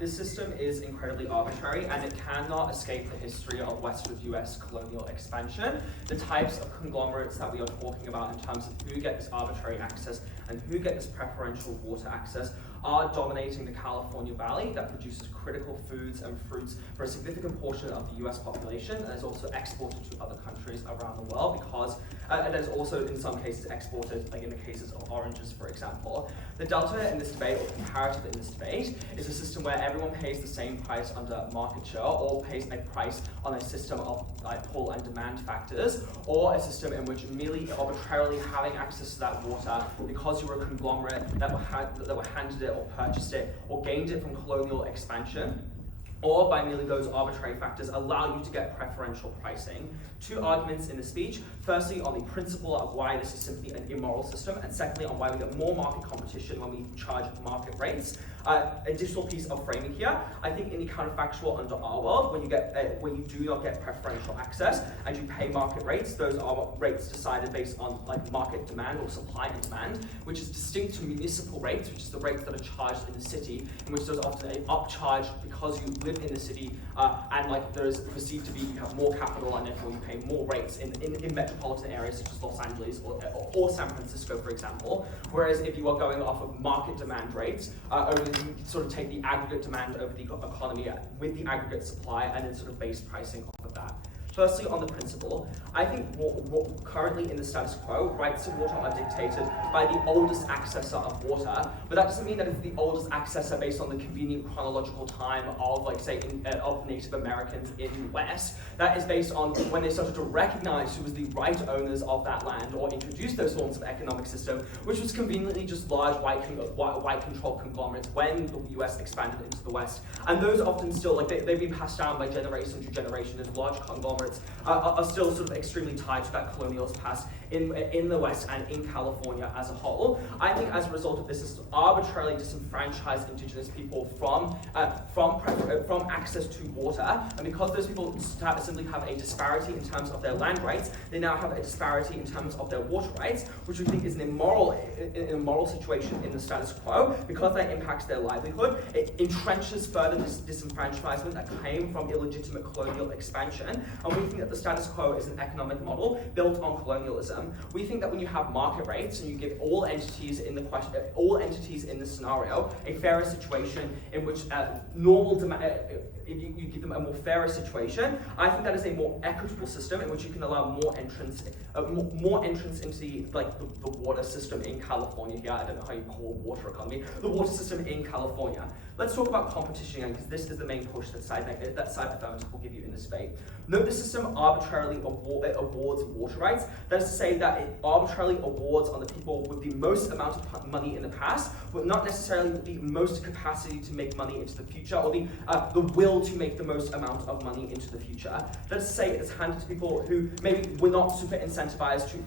This system is incredibly arbitrary, and it cannot escape the history of Western US colonial expansion. The types of conglomerates that we are talking about in terms of who get this arbitrary access and who get this preferential water access are dominating the California Valley that produces critical foods and fruits for a significant portion of the US population, and is also exported to other countries around the world because it is also in some cases exported, like in the cases of oranges, for example. The delta in this debate, or comparative in this debate, is a system where everyone pays the same price under market share, or pays a price on a system of pull and demand factors, or a system in which merely arbitrarily having access to that water because you were a conglomerate that were handed it or purchased it or gained it from colonial expansion, or by merely those arbitrary factors allow you to get preferential pricing. Two arguments in the speech. Firstly, on the principle of why this is simply an immoral system, and secondly, on why we get more market competition when we charge market rates. Additional piece of framing here. I think in the counterfactual under our world, when you do not get preferential access and you pay market rates, those are rates decided based on like market demand or supply and demand, which is distinct to municipal rates, which is the rates that are charged in the city, in which there's often an upcharge because you live in the city and like there is perceived to be you have more capital and therefore you pay more rates in metropolitan areas such as Los Angeles or San Francisco, for example. Whereas if you are going off of market demand rates, you sort of take the aggregate demand over the economy with the aggregate supply and then sort of base pricing off of that. Firstly, on the principle, I think currently in the status quo, rights to water are dictated by the oldest accessor of water, but that doesn't mean that it's the oldest accessor based on the convenient chronological time of, like, say, of Native Americans in the West. That is based on when they started to recognize who was the right owners of that land or introduce those forms of economic system, which was conveniently just large white-controlled conglomerates when the US expanded into the West. And those often still, like, they've been passed down by generation to generation as large conglomerates are still sort of extremely tied to that colonialist past in the West and in California as a whole. I think as a result of this, is arbitrarily disenfranchised indigenous people from access to water, and because those people simply have a disparity in terms of their land rights, they now have a disparity in terms of their water rights, which we think is an immoral situation in the status quo, because that impacts their livelihood. It entrenches further this disenfranchisement that came from illegitimate colonial expansion, and we think that the status quo is an economic model built on colonialism. We think that when you have market rates and you give all entities in the scenario a fairer situation in which normal demand, if you give them a more fairer situation, I think that is a more equitable system in which you can allow more entrance into the water system in California here. I don't know how you call water economy. The water system in California. Let's talk about competition again, because this is the main push that side affirmative will give you in this debate. Note the system arbitrarily awards water rights. That is to say that it arbitrarily awards on the people with the most amount of money in the past, but not necessarily with the most capacity to make money into the future, or the will to make the most amount of money into the future. That is to say, it is handed to people who maybe were not super incentivized to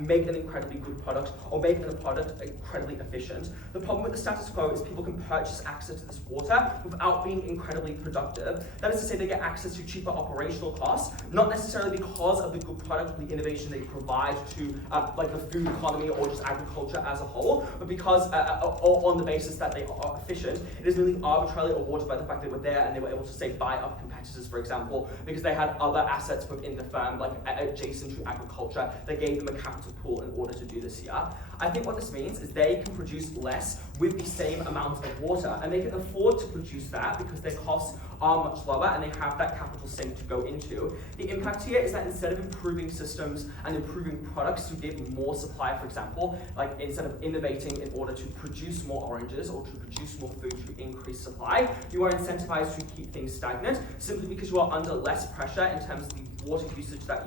make an incredibly good product or make a product incredibly efficient. The problem with the status quo is people can purchase access to this water without being incredibly productive. That is to say, they get access to cheaper operational costs, not necessarily because of the good product or the innovation they provide to like the food economy or just agriculture as a whole, but because on the basis that they are efficient. It is really arbitrarily awarded by the fact they were there and they were able to, say, buy up competitors, for example, because they had other assets within the firm, like adjacent to agriculture, that gave them a capital pool in order to do this here. I think what this means is they can produce less with the same amount of water, and they can afford to produce that because their costs are much lower and they have that capital sink to go into. The impact here is that instead of improving systems and improving products to give more supply, for example, like instead of innovating in order to produce more oranges or to produce more food to increase supply, you are incentivized to keep things stagnant simply because you are under less pressure in terms of the water usage that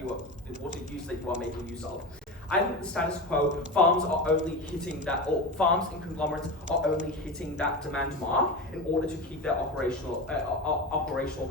you are making use of. I think the status quo, farms and conglomerates are only hitting that demand mark in order to keep their operational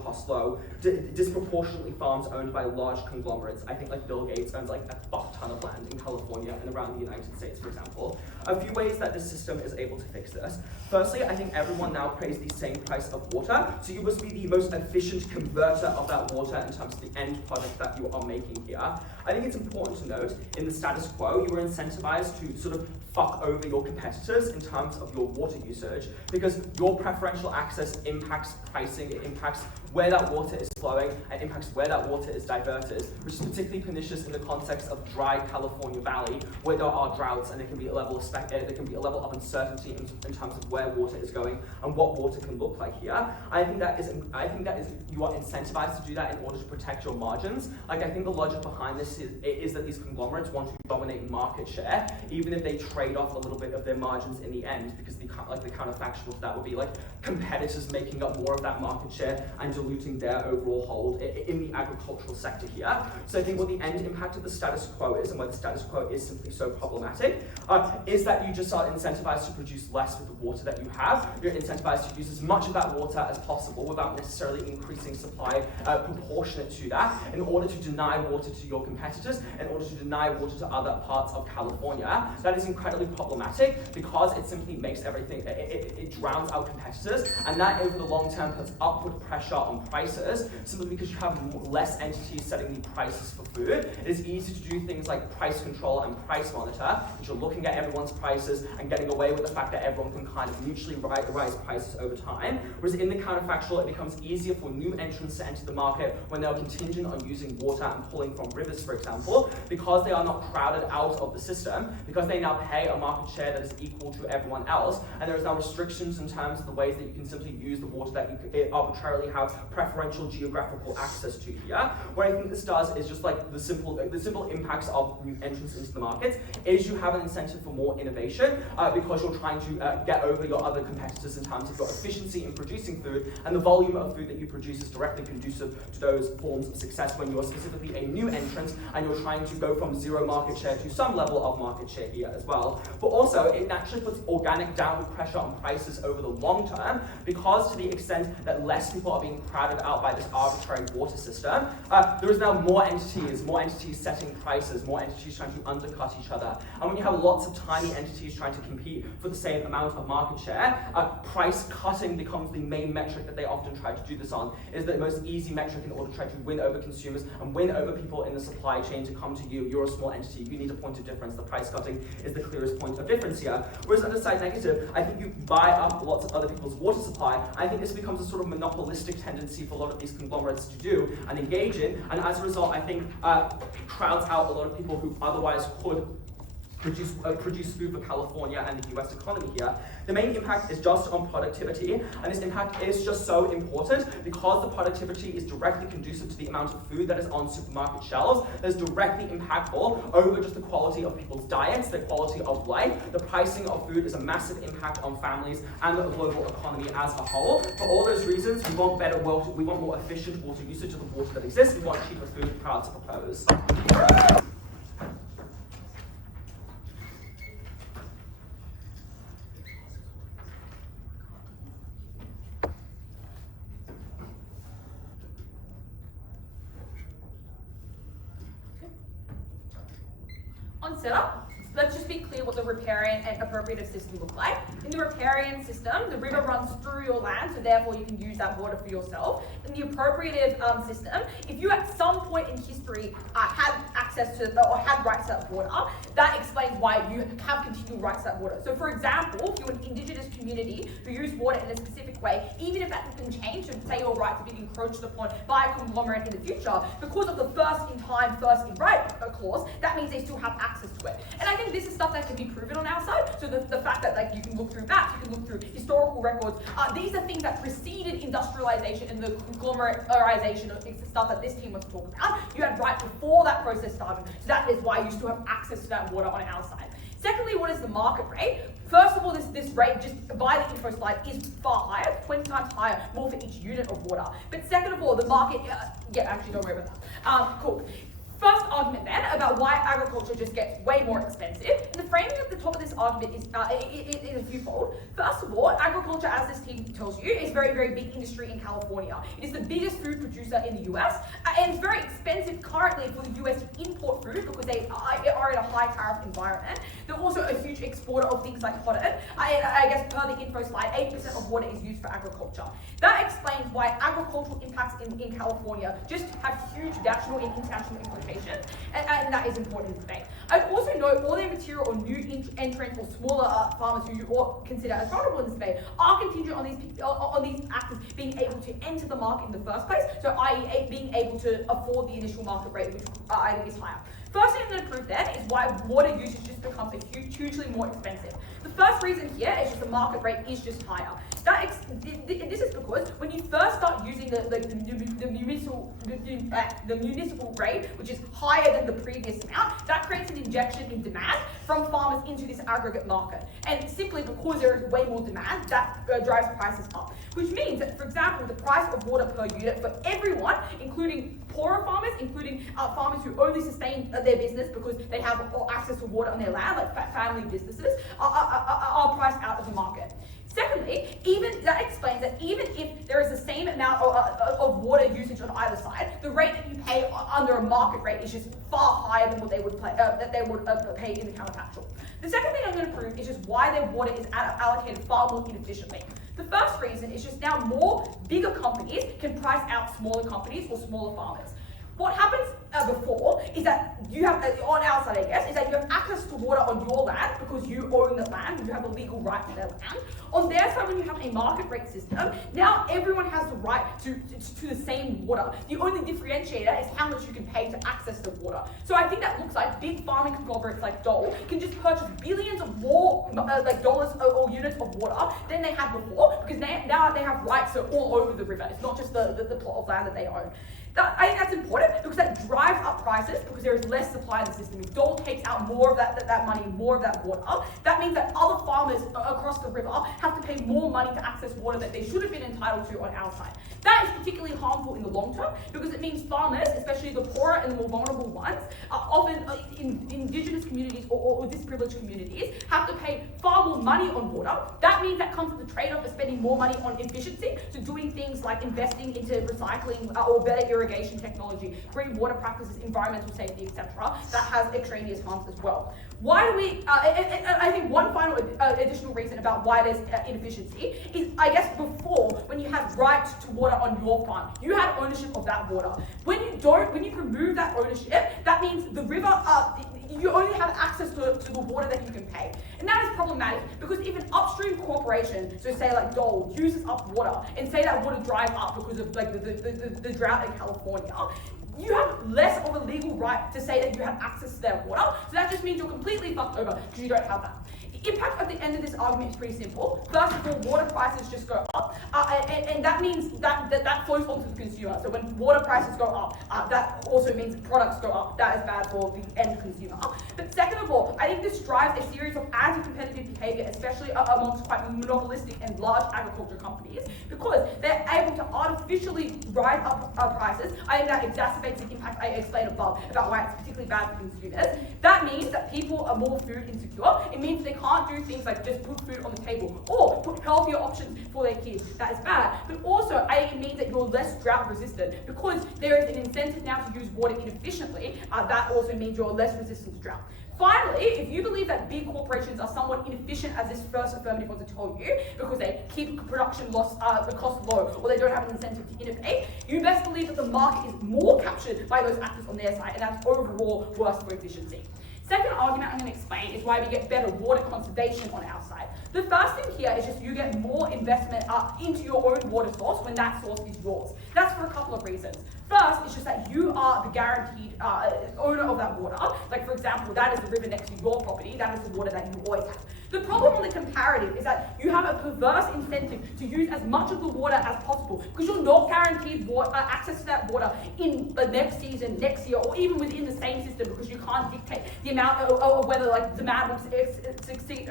costs low. Disproportionately farms owned by large conglomerates. I think like Bill Gates owns like a fuck ton of land in California and around the United States, for example. A few ways that this system is able to fix this. Firstly, I think everyone now pays the same price of water, so you must be the most efficient converter of that water in terms of the end product that you are making here. I think it's important to note in the status quo, you were incentivized to sort of fuck over your competitors in terms of your water usage, because your preferential access impacts pricing, it impacts where that water is flowing, and impacts where that water is diverted, which is particularly pernicious in the context of dry California Valley, where there are droughts and there can be a level of uncertainty in terms of where water is going and what water can look like here. I think that is you are incentivized to do that in order to protect your margins. Like, I think the logic behind this is that these conglomerates want to dominate market share, even if they trade off a little bit of their margins in the end, because the counterfactual to that would be like competitors making up more of that market share and diluting their overall hold in the agricultural sector here. So I think what the end impact of the status quo is, and why the status quo is simply so problematic, is that you just are incentivized to produce less with the water that you have. You're incentivized to use as much of that water as possible without necessarily increasing supply proportionate to that, in order to deny water to your competitors, in order to deny water to other parts of California. That is incredibly problematic because it simply makes everything, it drowns out competitors, and that over the long term puts upward pressure on prices, simply because you have less entities setting the prices for food. It is easy to do things like price control and price monitor, which are looking at everyone's prices and getting away with the fact that everyone can kind of mutually rise prices over time. Whereas in the counterfactual, it becomes easier for new entrants to enter the market when they are contingent on using water and pulling from rivers, for example, because they are not crowded out of the system, because they now pay a market share that is equal to everyone else, and there is now restrictions in terms of the ways that you can simply use the water that you arbitrarily have preferential geographical access to here. What I think this does is just like the simple impacts of new entrants into the markets is you have an incentive for more innovation because you're trying to get over your other competitors in terms of your efficiency in producing food, and the volume of food that you produce is directly conducive to those forms of success when you are specifically a new entrant and you're trying to go from zero market share to some level of market share here as well. But also, it naturally puts organic downward pressure on prices over the long term, because to the extent that less people are being crowded out by this arbitrary water system, there is now more entities setting prices, more entities trying to undercut each other. And when you have lots of tiny entities trying to compete for the same amount of market share, price cutting becomes the main metric that they often try to do this on. It is the most easy metric in order to try to win over consumers and win over people in the supply chain to come to you. You're a small entity, you need a point of difference. The price cutting is the clearest point of difference here. Whereas on the side negative, I think you buy up lots of other people's water supply. I think this becomes a sort of monopolistic tendency for a lot of these conglomerates to do and engage in, and as a result, I think crowds out a lot of people who otherwise could produce food for California and the US economy here. The main impact is just on productivity, and this impact is just so important because the productivity is directly conducive to the amount of food that is on supermarket shelves, that is directly impactful over just the quality of people's diets, the quality of life. The pricing of food is a massive impact on families and the global economy as a whole. For all those reasons, we want better water, we want more efficient water usage of the water that exists, we want cheaper food, proud to propose. On setup, let's just be clear what the riparian and appropriative system look like. In the riparian system, the river runs through your land, so therefore you can use that water for yourself. In the appropriative system, if you at some point in history had access to or had rights to that water, that explains why you have continual rights to that water. So for example, if you're an indigenous community who use water in a specific way, even if that has been changed and say your rights have been encroached upon by a conglomerate in the future, because of the first in time, first in right clause, that means they still have access to it. And I think this is stuff that can be proven on our side. So the fact that like you can look through maps, you can look through historical records, these are things that preceded industrialization and the conglomerarization of stuff that this team was talking about. You had rights before that process started, so that is why you still have access to that water on our side. Secondly, what is the market rate? First of all, this rate, just by the info slide, is far higher, 20 times higher, more for each unit of water. But second of all, the market, actually don't worry about that. Cool. First argument then about why agriculture just gets way more expensive. And the framing at the top of this argument is a fewfold. First of all, agriculture, as this team tells you, is very, very big industry in California. It is the biggest food producer in the US, and it's very expensive currently for the US to import food because they are in a high tariff environment. They're also a huge exporter of things like cotton. I guess per the info slide, 80% of water is used for agriculture. That explains why agricultural impacts in California just have huge national and international implications. quotations, and that is important in debate. I'd also note all their material or new entrants or smaller farmers who you ought consider as vulnerable in this debate are contingent on these actors being able to enter the market in the first place, so i.e. being able to afford the initial market rate, which I think is higher. First thing I'm going to prove then is why water usage just becomes hugely more expensive. The first reason here is just the market rate is just higher. This is because when you first start using the municipal rate, which is higher than the previous amount, that creates an injection in demand from farmers into this aggregate market. And simply because there is way more demand, that drives prices up. Which means that, for example, the price of water per unit for everyone, including poorer farmers, including farmers who only sustain their business because they have access to water on their land, like family businesses, are priced out of the market. Secondly, that explains that even if there is the same amount of water usage on either side, the rate that you pay under a market rate is just far higher than what they would pay in the counterfactual. The second thing I'm going to prove is just why their water is allocated far more inefficiently. The first reason is just now more bigger companies can price out smaller companies or smaller farmers. What happens before is that you have, on our side I guess, is that you have access to water on your land because you own the land, you have a legal right to their land. On their side, when you have a market rate system, now everyone has the right to the same water. The only differentiator is how much you can pay to access the water. So I think that looks like big farming conglomerates like Dole can just purchase billions of more dollars or units of water than they had before, because now they have rights all over the river. It's not just the plot of land that they own. I think that's important because that drives up prices because there is less supply in the system. If Dole takes out more of that money, more of that water, that means that other farmers across the river have to pay more money to access water that they should have been entitled to on our side. That is particularly harmful in the long term because it means farmers, especially the poorer and the more vulnerable ones, often in indigenous communities or disprivileged communities, have to pay far more money on water. That means that comes with the trade-off of spending more money on efficiency, so doing things like investing into recycling or better irrigation technology, green water practices, environmental safety, etc. That has extraneous harms as well. Why do we, I think one final additional reason about why there's inefficiency is, I guess, before, when you had right to water on your farm, you had ownership of that water. When you remove that ownership, that means the river, you only have access to the water that you can pay. And that is problematic because if an upstream corporation, so say like Dole, uses up water and say that water dries up because of like the drought in California, you have less of a legal right to say that you have access to their water. So that just means you're completely fucked over because you don't have that. The impact at the end of this argument is pretty simple. First of all, water prices just go up, and that means that flows onto the consumer. So when water prices go up, that also means products go up. That is bad for the end consumer. But second of all, I think this drives a series of anti-competitive behaviour, especially amongst quite monopolistic and large agriculture companies, because they're able to artificially rise up prices. I think that exacerbates the impact I explained above about why it's particularly bad for consumers. That means that people are more food insecure. It means they can't do things like just put food on the table or put healthier options for their kids. That is bad. But also, it means that you're less drought resistant because there is an incentive now to use water inefficiently. That also means you're less resistant to drought. Finally, if you believe that big corporations are somewhat inefficient, as this first affirmative was to tell you, because they keep production the cost low, or they don't have an incentive to innovate, you best believe that the market is more captured by those actors on their side, and that's overall worse for efficiency. Second argument I'm going to explain is why we get better water conservation on our side. The first thing here is just you get more investment into your own water source when that source is yours. That's for a couple of reasons. First, it's just that you are the guaranteed owner of that water. Like, for example, that is the river next to your property. That is the water that you always have. The problem on the comparative is that you have a perverse incentive to use as much of the water as possible because you're not guaranteed access to that water in the next season, next year, or even within the same system because you can't dictate the amount of whether like demand will exceed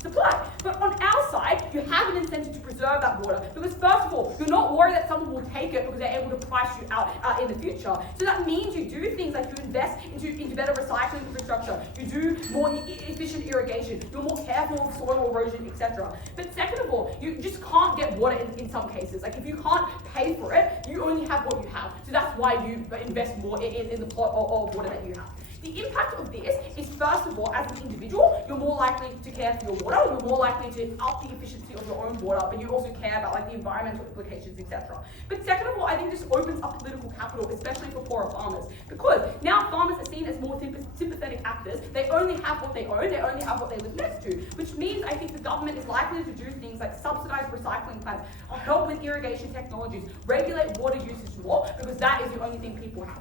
supply. But on our side, you have an incentive to preserve that water because first of all, you're not worried that someone will take it because they're able to price you out in the future. So that means you do things like you invest into better recycling infrastructure, you do more efficient irrigation, you're more careful of soil erosion, etc. But second of all, you just can't get water in some cases. Like if you can't pay for it, you only have what you have. So that's why you invest more in the plot of water that you have. The impact of this is, first of all, as an individual, you're more likely to care for your water, you're more likely to up the efficiency of your own water, but you also care about like the environmental implications, etc. But second of all, I think this opens up political capital, especially for poorer farmers, because now farmers are seen as more sympathetic actors. They only have what they own, they only have what they live next to, which means I think the government is likely to do things like subsidise recycling plants, or help with irrigation technologies, regulate water usage more, because that is the only thing people have.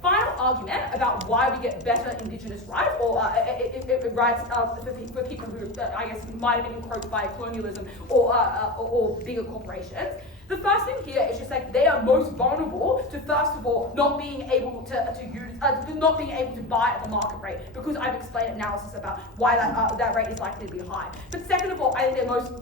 Final argument about why we get better Indigenous rights, or rights for people who, I guess, might have been encroached by colonialism or bigger corporations. The first thing here is just like they are most vulnerable to, first of all, not being able not being able to buy at the market rate, because I've explained analysis about why that rate is likely to be high. But second of all, I think they're most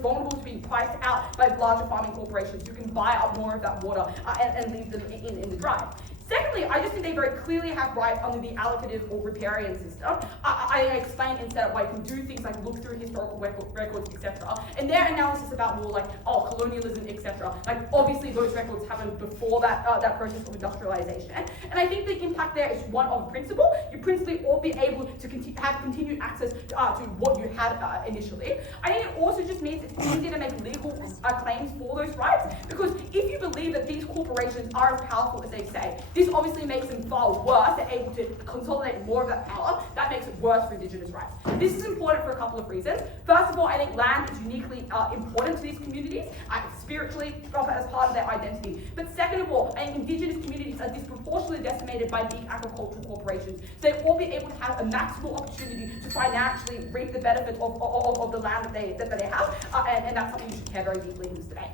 vulnerable to being priced out by larger farming corporations who can buy up more of that water and leave them in the dry. Secondly, I just think they very clearly have rights under the allocative or riparian system. I explained in setup why you can do things like look through historical records, etc. And their analysis about more like, colonialism, etc. Like, obviously those records happened before that process of industrialization. And I think the impact there is one of principle. You principally ought be able to have continued access to what you had initially. I think it also just means it's easier to make legal claims for those rights, because if you believe that these corporations are as powerful as they say, this obviously makes them far worse. They're able to consolidate more of that power. That makes it worse for Indigenous rights. This is important for a couple of reasons. First of all, I think land is uniquely important to these communities, spiritually, as part of their identity. But second of all, I think Indigenous communities are disproportionately decimated by big agricultural corporations. So they will be able to have a maximal opportunity to financially reap the benefits of the land that they have, and that's something you should care very deeply in this debate.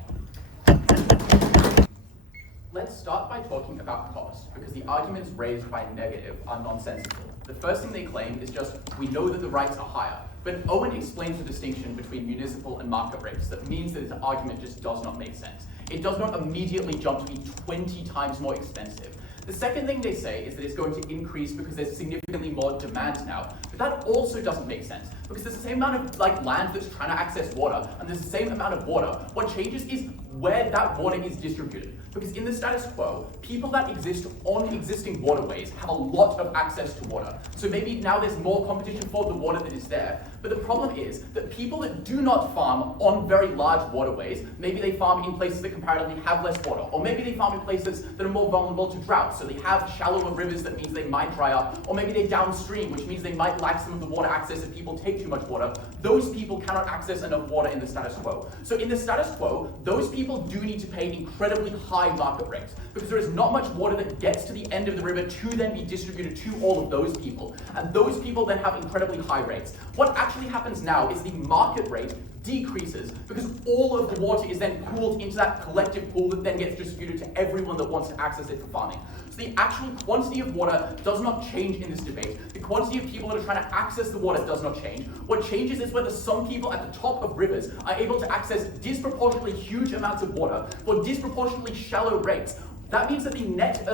Let's start by talking about cost, because the arguments raised by negative are nonsensical. The first thing they claim is just, we know that the rights are higher. But Owen explains the distinction between municipal and market rates. That means that his argument just does not make sense. It does not immediately jump to be 20 times more expensive. The second thing they say is that it's going to increase because there's significantly more demand now. But that also doesn't make sense, because there's the same amount of land that's trying to access water, and there's the same amount of water. What changes is where that water is distributed. Because in the status quo, people that exist on existing waterways have a lot of access to water. So maybe now there's more competition for the water that is there. But the problem is that people that do not farm on very large waterways, maybe they farm in places that comparatively have less water, or maybe they farm in places that are more vulnerable to drought, so they have shallower rivers that means they might dry up, or maybe they're downstream, which means they might lack some of the water access if people take too much water. Those people cannot access enough water in the status quo. So in the status quo, those people do need to pay incredibly high market rates, because there is not much water that gets to the end of the river to then be distributed to all of those people. And those people then have incredibly high rates. What actually happens now is the market rate decreases because all of the water is then pooled into that collective pool that then gets distributed to everyone that wants to access it for farming. So the actual quantity of water does not change in this debate. The quantity of people that are trying to access the water does not change. What changes is whether some people at the top of rivers are able to access disproportionately huge amounts of water for disproportionately shallow rates. That means that the net,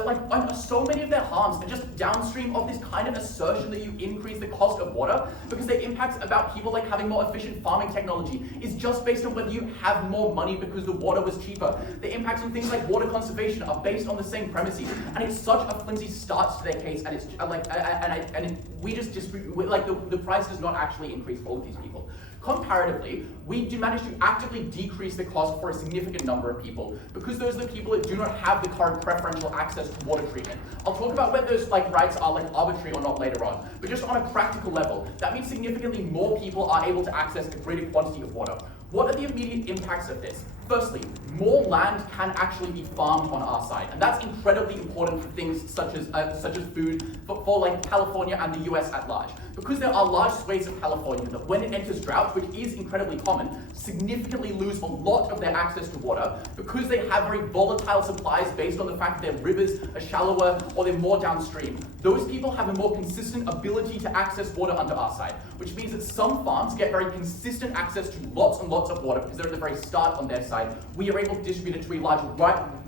so many of their harms are just downstream of this kind of assertion that you increase the cost of water, because the impacts about people like having more efficient farming technology is just based on whether you have more money because the water was cheaper. The impacts on things like water conservation are based on the same premises, and it's such a flimsy start to their case, and it's the price does not actually increase for all of these people. Comparatively, we do manage to actively decrease the cost for a significant number of people, because those are the people that do not have the current preferential access to water treatment. I'll talk about whether those rights are arbitrary or not later on, but just on a practical level, that means significantly more people are able to access a greater quantity of water. What are the immediate impacts of this? Firstly, more land can actually be farmed on our side, and that's incredibly important for things such as food for California and the US at large. Because there are large swathes of California that, when it enters drought, which is incredibly common, significantly lose a lot of their access to water because they have very volatile supplies based on the fact that their rivers are shallower or they're more downstream. Those people have a more consistent ability to access water under our side, which means that some farms get very consistent access to lots and lots of water because they're at the very start on their side. side, we are able to distribute it to a large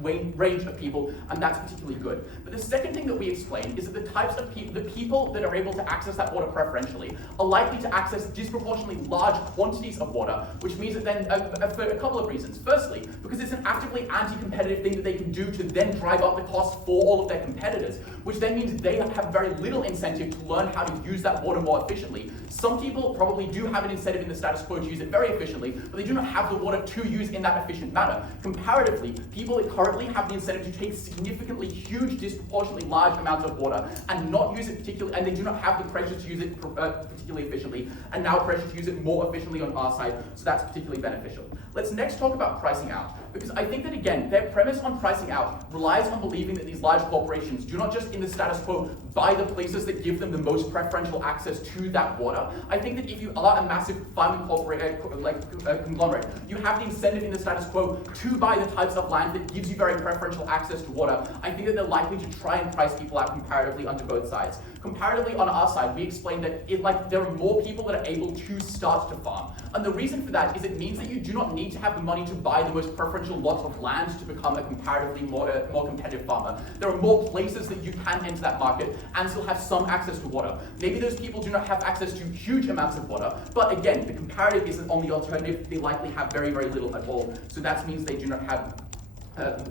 range of people, and that's particularly good. But the second thing that we explain is that the types of the people that are able to access that water preferentially are likely to access disproportionately large quantities of water, which means that then, for a couple of reasons. Firstly, because it's an actively anti-competitive thing that they can do to then drive up the cost for all of their competitors, which then means they have very little incentive to learn how to use that water more efficiently. Some people probably do have an incentive in the status quo to use it very efficiently, but they do not have the water to use in that efficient manner. Comparatively, people that currently have the incentive to take significantly huge, disproportionately large amounts of water and not use it particularly, and they do not have the pressure to use it particularly efficiently, and now pressure to use it more efficiently on our side, so that's particularly beneficial. Let's next talk about pricing out, because I think that, again, their premise on pricing out relies on believing that these large corporations do not just in the status quo buy the places that give them the most preferential access to that water. I think that if you are a massive farming conglomerate, you have the incentive in the status quo to buy the types of land that gives you very preferential access to water. I think that they're likely to try and price people out comparatively onto both sides. Comparatively on our side, we explained that there are more people that are able to start to farm. And the reason for that is it means that you do not need to have the money to buy the most preferential lots of land to become a comparatively more competitive farmer. There are more places that you can enter that market and still have some access to water. Maybe those people do not have access to huge amounts of water, but again, the comparative isn't on the alternative. They likely have very, very little at all. So that means they do not have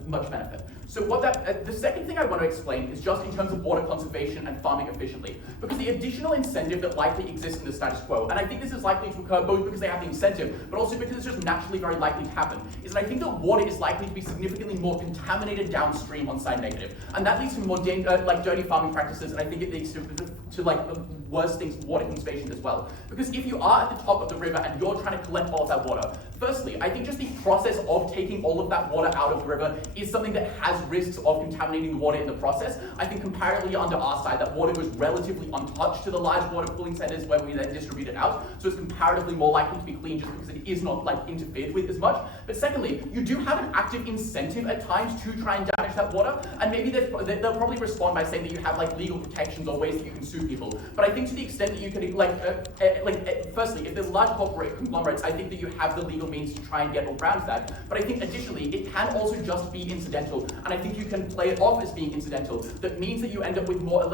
much benefit. So the second thing I want to explain is just in terms of water conservation and farming efficiently, because the additional incentive that likely exists in the status quo, and I think this is likely to occur both because they have the incentive, but also because it's just naturally very likely to happen, is that I think that water is likely to be significantly more contaminated downstream on side negative, and that leads to more dirty farming practices, and I think it leads to worse things for water conservation as well. Because if you are at the top of the river and you're trying to collect all of that water, firstly, I think just the process of taking all of that water out of the river is something that has risks of contaminating the water in the process. I think comparatively under our side, that water goes relatively untouched to the large water pooling centers where we then distribute it out, so it's comparatively more likely to be clean just because it is not interfered with as much. But secondly, you do have an active incentive at times to try and damage that water, and maybe they'll probably respond by saying that you have legal protections or ways that you can sue people. But I think to the extent that you can, firstly, if there's large corporate conglomerates, I think that you have the legal means to try and get around that. But I think additionally, it can also just be incidental, and I think you can play it off as being incidental. That means that you end up with more,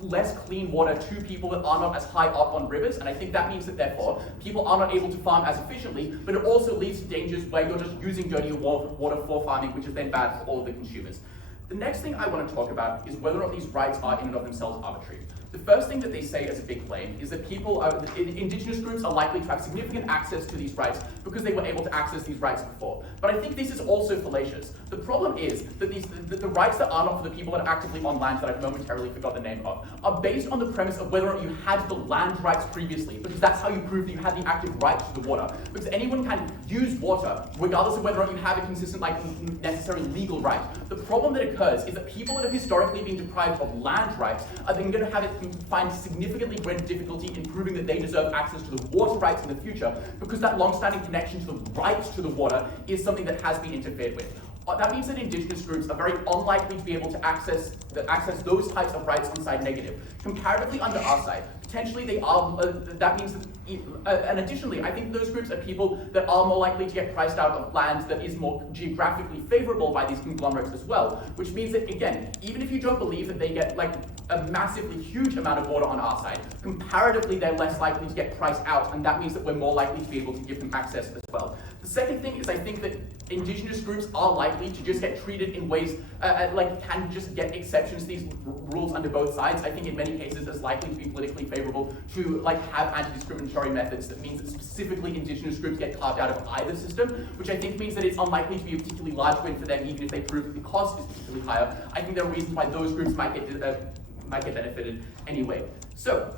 less clean water to people that are not as high up on rivers, and I think that means that therefore people are not able to farm as efficiently, but it also leads to dangers where you're just using dirtier water for farming, which is then bad for all of the consumers. The next thing I want to talk about is whether or not these rights are in and of themselves arbitrary. The first thing that they say as a big claim is that indigenous groups are likely to have significant access to these rights because they were able to access these rights before. But I think this is also fallacious. The problem is that the rights that are not for the people that are actively on land that I've momentarily forgot the name of are based on the premise of whether or not you had the land rights previously, because that's how you prove that you had the active right to the water. Because anyone can use water regardless of whether or not you have a consistent, necessary legal right. The problem that occurs is that people that have historically been deprived of land rights are then going to find significantly greater difficulty in proving that they deserve access to the water rights in the future, because that long-standing connection to the rights to the water is something that has been interfered with. That means that indigenous groups are very unlikely to be able to access those types of rights on side negative. Comparatively under our side, potentially they are, that means that, and additionally, I think those groups are people that are more likely to get priced out of land that is more geographically favorable by these conglomerates as well, which means that, again, even if you don't believe that they get a massively huge amount of water on our side, comparatively they're less likely to get priced out, and that means that we're more likely to be able to give them access as well. The second thing is I think that indigenous groups are likely to just get treated in ways, can just get exceptions to these rules under both sides. I think in many cases it's likely to be politically favorable to have anti-discriminatory methods that means that specifically indigenous groups get carved out of either system, which I think means that it's unlikely to be a particularly large win for them even if they prove the cost is particularly higher. I think there are reasons why those groups might get benefited anyway. So,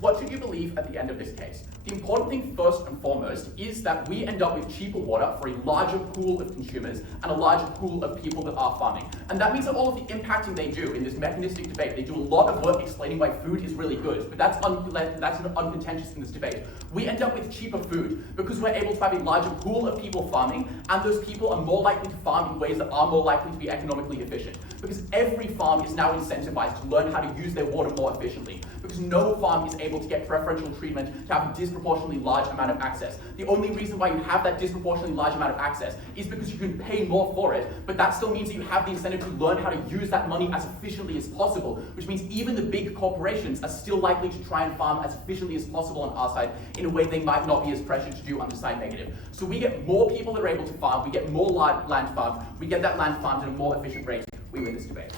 what should you believe at the end of this case? The important thing first and foremost is that we end up with cheaper water for a larger pool of consumers and a larger pool of people that are farming. And that means that all of the impacting they do in this mechanistic debate, they do a lot of work explaining why food is really good, but that's uncontentious in this debate. We end up with cheaper food because we're able to have a larger pool of people farming, and those people are more likely to farm in ways that are more likely to be economically efficient. Because every farm is now incentivized to learn how to use their water more efficiently. Because no farm is able to get preferential treatment to have disproportionate disproportionately large amount of access. The only reason why you have that disproportionately large amount of access is because you can pay more for it, but that still means that you have the incentive to learn how to use that money as efficiently as possible, which means even the big corporations are still likely to try and farm as efficiently as possible on our side in a way they might not be as pressured to do under side negative. So we get more people that are able to farm, we get more land farmed, we get that land farmed at a more efficient rate. We win this debate.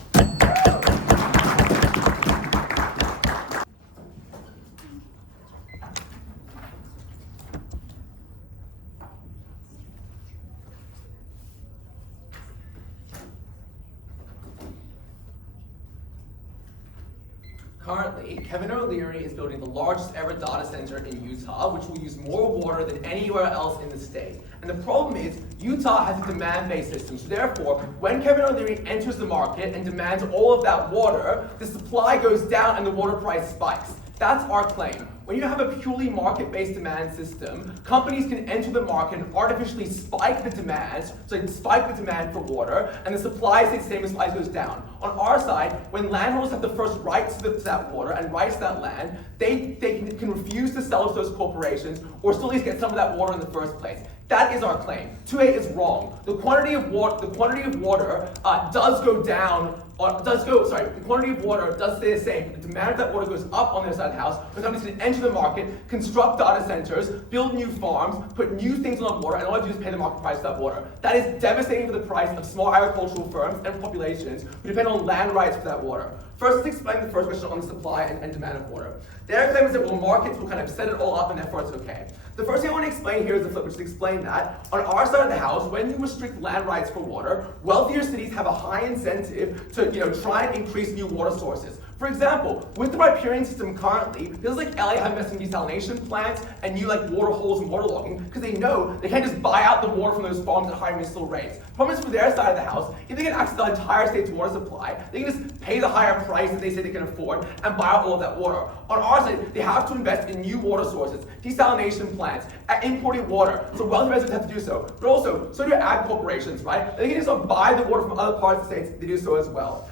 Currently, Kevin O'Leary is building the largest ever data center in Utah, which will use more water than anywhere else in the state. And the problem is, Utah has a demand-based system, so therefore, when Kevin O'Leary enters the market and demands all of that water, the supply goes down and the water price spikes. That's our claim. When you have a purely market-based demand system, companies can enter the market and artificially spike the demand, so they spike the demand for water, and the supply stays the same as supply goes down. On our side, when landholders have the first rights to that water and rights to that land, they can refuse to sell to those corporations or still at least get some of that water in the first place. That is our claim. 2A is wrong. The quantity of water does go down. The quantity of water does stay the same. The demand of that water goes up on their side of the house. The companies can enter the market, construct data centers, build new farms, put new things on water, and all they do is pay the market price for that water. That is devastating for the price of small agricultural firms and populations who depend on land rights for that water. First, let's explain the first question on the supply and demand of water. Their claim is that markets will kind of set it all up and therefore it's okay. The first thing I want to explain here is the flip, which is to explain that on our side of the house, when you restrict land rights for water, wealthier cities have a high incentive to try and increase new water sources. For example, with the riparian system currently, places like LA have invested in desalination plants and new water holes and water logging because they know they can't just buy out the water from those farms at high municipal rates. The problem is for their side of the house, if they get access to the entire state's water supply, they can just pay the higher price that they say they can afford and buy out all of that water. On our side, they have to invest in new water sources, desalination plants, importing water. So wealthy residents have to do so. But also, so do ag corporations, right? They can just buy the water from other parts of the states, they do so as well.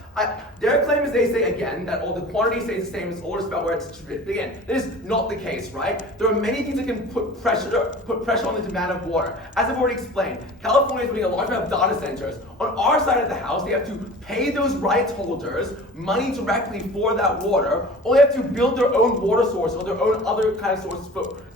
Their claim is they say again that all the quantity stays the same, it's all just about where it's distributed. But again, that is not the case, right? There are many things that can put pressure on the demand of water. As I've already explained, California is building a large amount of data centers. On our side of the house, they have to pay those rights holders money directly for that water, or they have to build their own water source or their own other kind of sources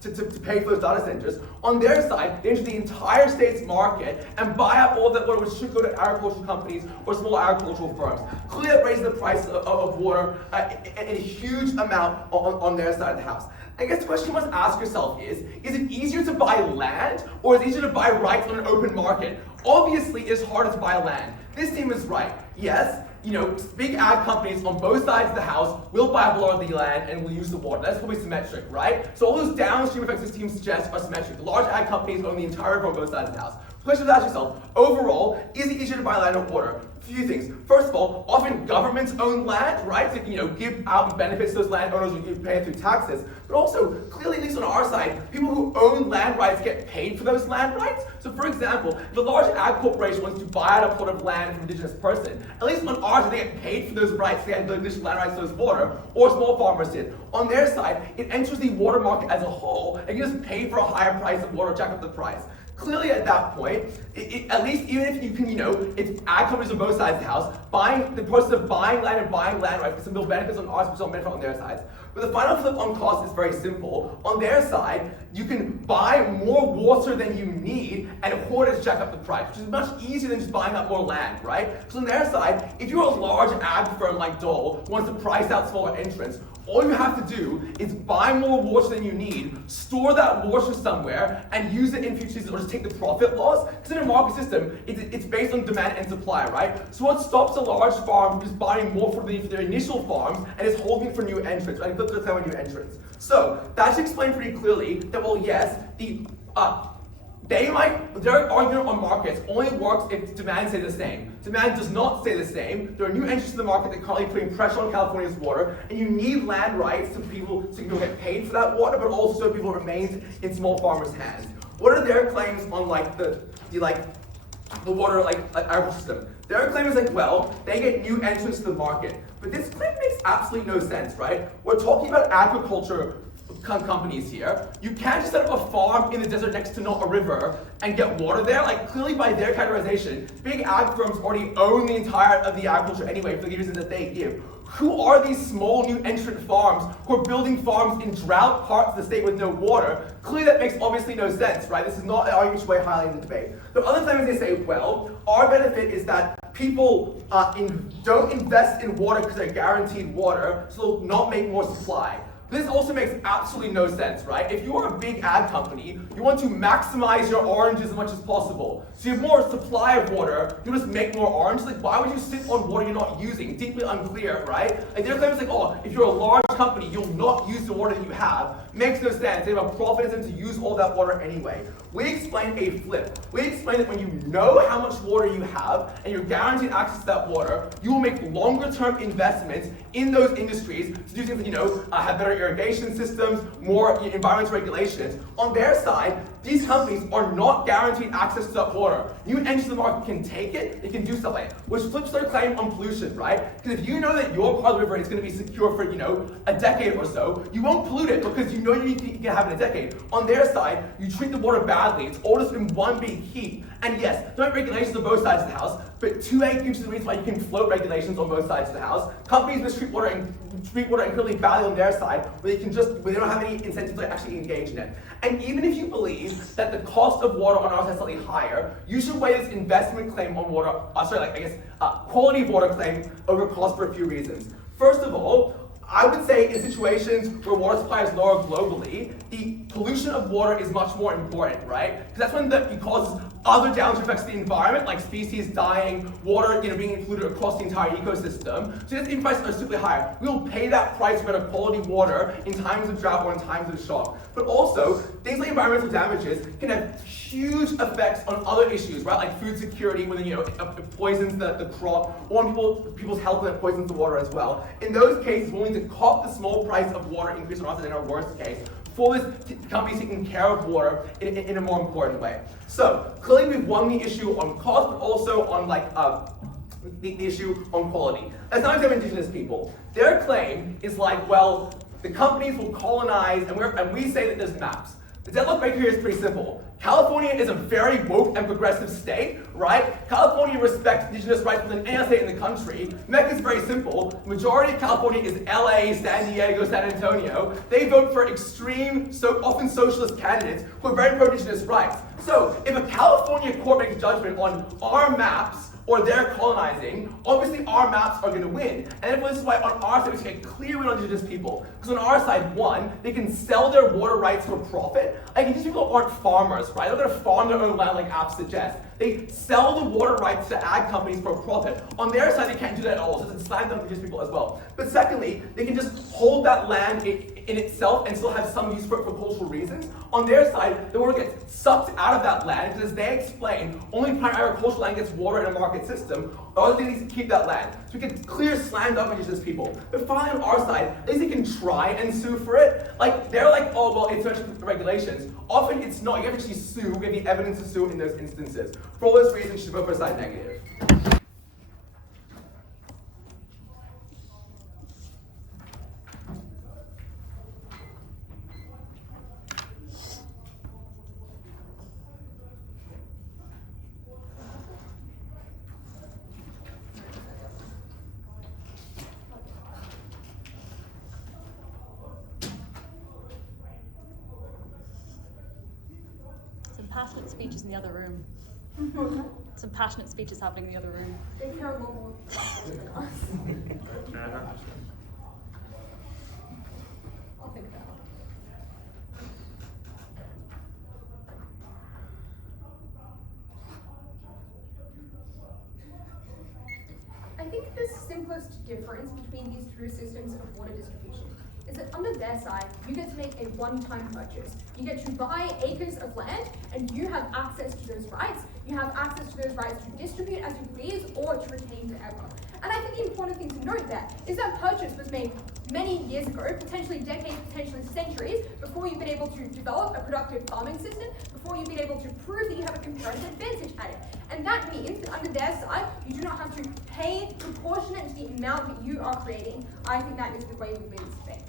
to pay for those data centers. On their side, they enter the entire state's market and buy up all of that water, which should go to agricultural companies or small agricultural firms. Clearly that raises the price of water in a huge amount on their side of the house. I guess the question you must ask yourself is it easier to buy land or is it easier to buy rights on an open market? Obviously, it's harder to buy land. This team is right. Yes, big ag companies on both sides of the house will buy up a lot of the land and will use the water. That's probably symmetric, right? So all those downstream effects this team suggests are symmetric. The large ag companies own the entire river on both sides of the house. The question is to ask yourself, overall, is it easier to buy land or water? A few things. First of all, often governments own land, right? To give out benefits to those landowners who pay it through taxes. But also, clearly, at least on our side, people who own land rights get paid for those land rights. So for example, if a large ag corporation wants to buy out a plot of land from an indigenous person, at least on ours, they get paid for those rights. They had the initial land rights to those water, or small farmers did. On their side, it enters the water market as a whole, and you just pay for a higher price of water, jack up the price. Clearly at that point, at least even if you can, it's ag companies on both sides of the house, the process of buying land and buying land rights for some real benefits on ours, but some benefit on their sides. But the final flip on cost is very simple. On their side, you can buy more water than you need and hoard it to jack up the price, which is much easier than just buying up more land, right? So on their side, if you're a large ag firm like Dole who wants to price out smaller entrants, all you have to do is buy more water than you need, store that water somewhere, and use it in future seasons, or just take the profit loss. Because in a market system, it's based on demand and supply, right? So what stops a large farm from just buying more for their initial farms and is holding it for new entrants, right? Flip the time on new entrants. So that should explain pretty clearly that, well, yes, their argument on markets only works if demand stays the same. Demand does not stay the same. There are new entrants to the market that are currently putting pressure on California's water, and you need land rights so people get paid for that water, but also so people remain in small farmers' hands. What are their claims on the water agriculture system? Their claim is they get new entrants to the market. But this claim makes absolutely no sense, right? We're talking about agriculture companies here. You can't just set up a farm in the desert next to not a river and get water there. Like, clearly by their categorization, big ag firms already own the entire of the agriculture anyway for the reasons that they give. Who are these small new entrant farms who are building farms in drought parts of the state with no water? Clearly that makes obviously no sense, right? This is not an argument way highlighting the debate. The other times they say, well, our benefit is that people don't invest in water because they're guaranteed water, so they'll not make more supply. This also makes absolutely no sense, right? If you are a big ag company, you want to maximize your oranges as much as possible. So you have more supply of water, you just make more oranges. Like, why would you sit on water you're not using? Deeply unclear, right? Like, their claim is like, oh, if you're a large company, you'll not use the water that you have. Makes no sense. They have a profit incentive to use all that water anyway. We explain a flip. We explain that when you know how much water you have and you're guaranteed access to that water, you will make longer-term investments in those industries to do things that, have better irrigation systems, more environmental regulations. On their side, these companies are not guaranteed access to that water. New entrants to the market can take it, they can do stuff like it, which flips their claim on pollution, right? Because if you know that your part of the river is going to be secure for, a decade or so, you won't pollute it because you know you can have it in a decade. On their side, you treat the water badly. It's all just in one big heap. And yes, there are regulations on both sides of the house, but 2A gives you the reason why you can float regulations on both sides of the house. Companies mistreat water incredibly badly on their side, where they don't have any incentive to actually engage in it. And even if you believe that the cost of water on our side is slightly higher, you should weigh this investment claim on water, quality of water claim over cost for a few reasons. First of all, I would say in situations where water supply is lower globally, the pollution of water is much more important, right? Because that's when it causes other downstream effects to the environment, like species dying, water being polluted across the entire ecosystem. So if prices are simply higher, we will pay that price for better quality water in times of drought or in times of shock. But also, things like environmental damages can have huge effects on other issues, right? Like food security, when it poisons the crop, or on people's health and it poisons the water as well. In those cases, we're willing to cop the small price of water increase on us in our worst case, for this company taking care of water in a more important way. So clearly we've won the issue on cost, but also on the issue on quality. That's not exactly indigenous people. Their claim is well, the companies will colonize, and we say that there's maps. The deadlock breaker here is pretty simple. California is a very woke and progressive state, right? California respects indigenous rights more than any other state in the country. MEC is very simple. The majority of California is LA, San Diego, San Antonio. They vote for extreme, often socialist candidates who are very pro-indigenous rights. So if a California court makes a judgment on our maps or their colonizing, obviously our maps are going to win. And this is why on our side we take a clear win on indigenous people. Because on our side, one, they can sell their water rights for profit. Like, indigenous people aren't farmers, right? They're going to farm their own land like apps suggest. They sell the water rights to ag companies for profit. On their side, they can't do that at all. So it's a slam dunk for indigenous people as well. But secondly, they can just hold that land in itself and still have some use for it for cultural reasons. On their side, the water gets sucked out of that land because, as they explain, only primary agricultural land gets water in a market system. Other things to keep that land. So we can clear slammed up indigenous people. But finally, on our side, at least they can try and sue for it. They're like, oh, well, it's such regulations. Often it's not. You have to actually sue. We have the evidence to sue in those instances. For all those reasons, you should vote for side negative. Passionate speeches in the other room. Some passionate speeches happening in the other room. They care a lot more than us. I'll think about it. I think the simplest difference between these two systems of water distribution is that under their side, you get to make a one-time purchase. You get to buy acres of land, and you have access to those rights. You have access to those rights to distribute as you please or to retain forever. And I think the important thing to note there is that purchase was made many years ago, potentially decades, potentially centuries, before you've been able to develop a productive farming system, before you've been able to prove that you have a comparative advantage at it. And that means that under their side, you do not have to pay proportionate to the amount that you are creating. I think that is the way we win this debate.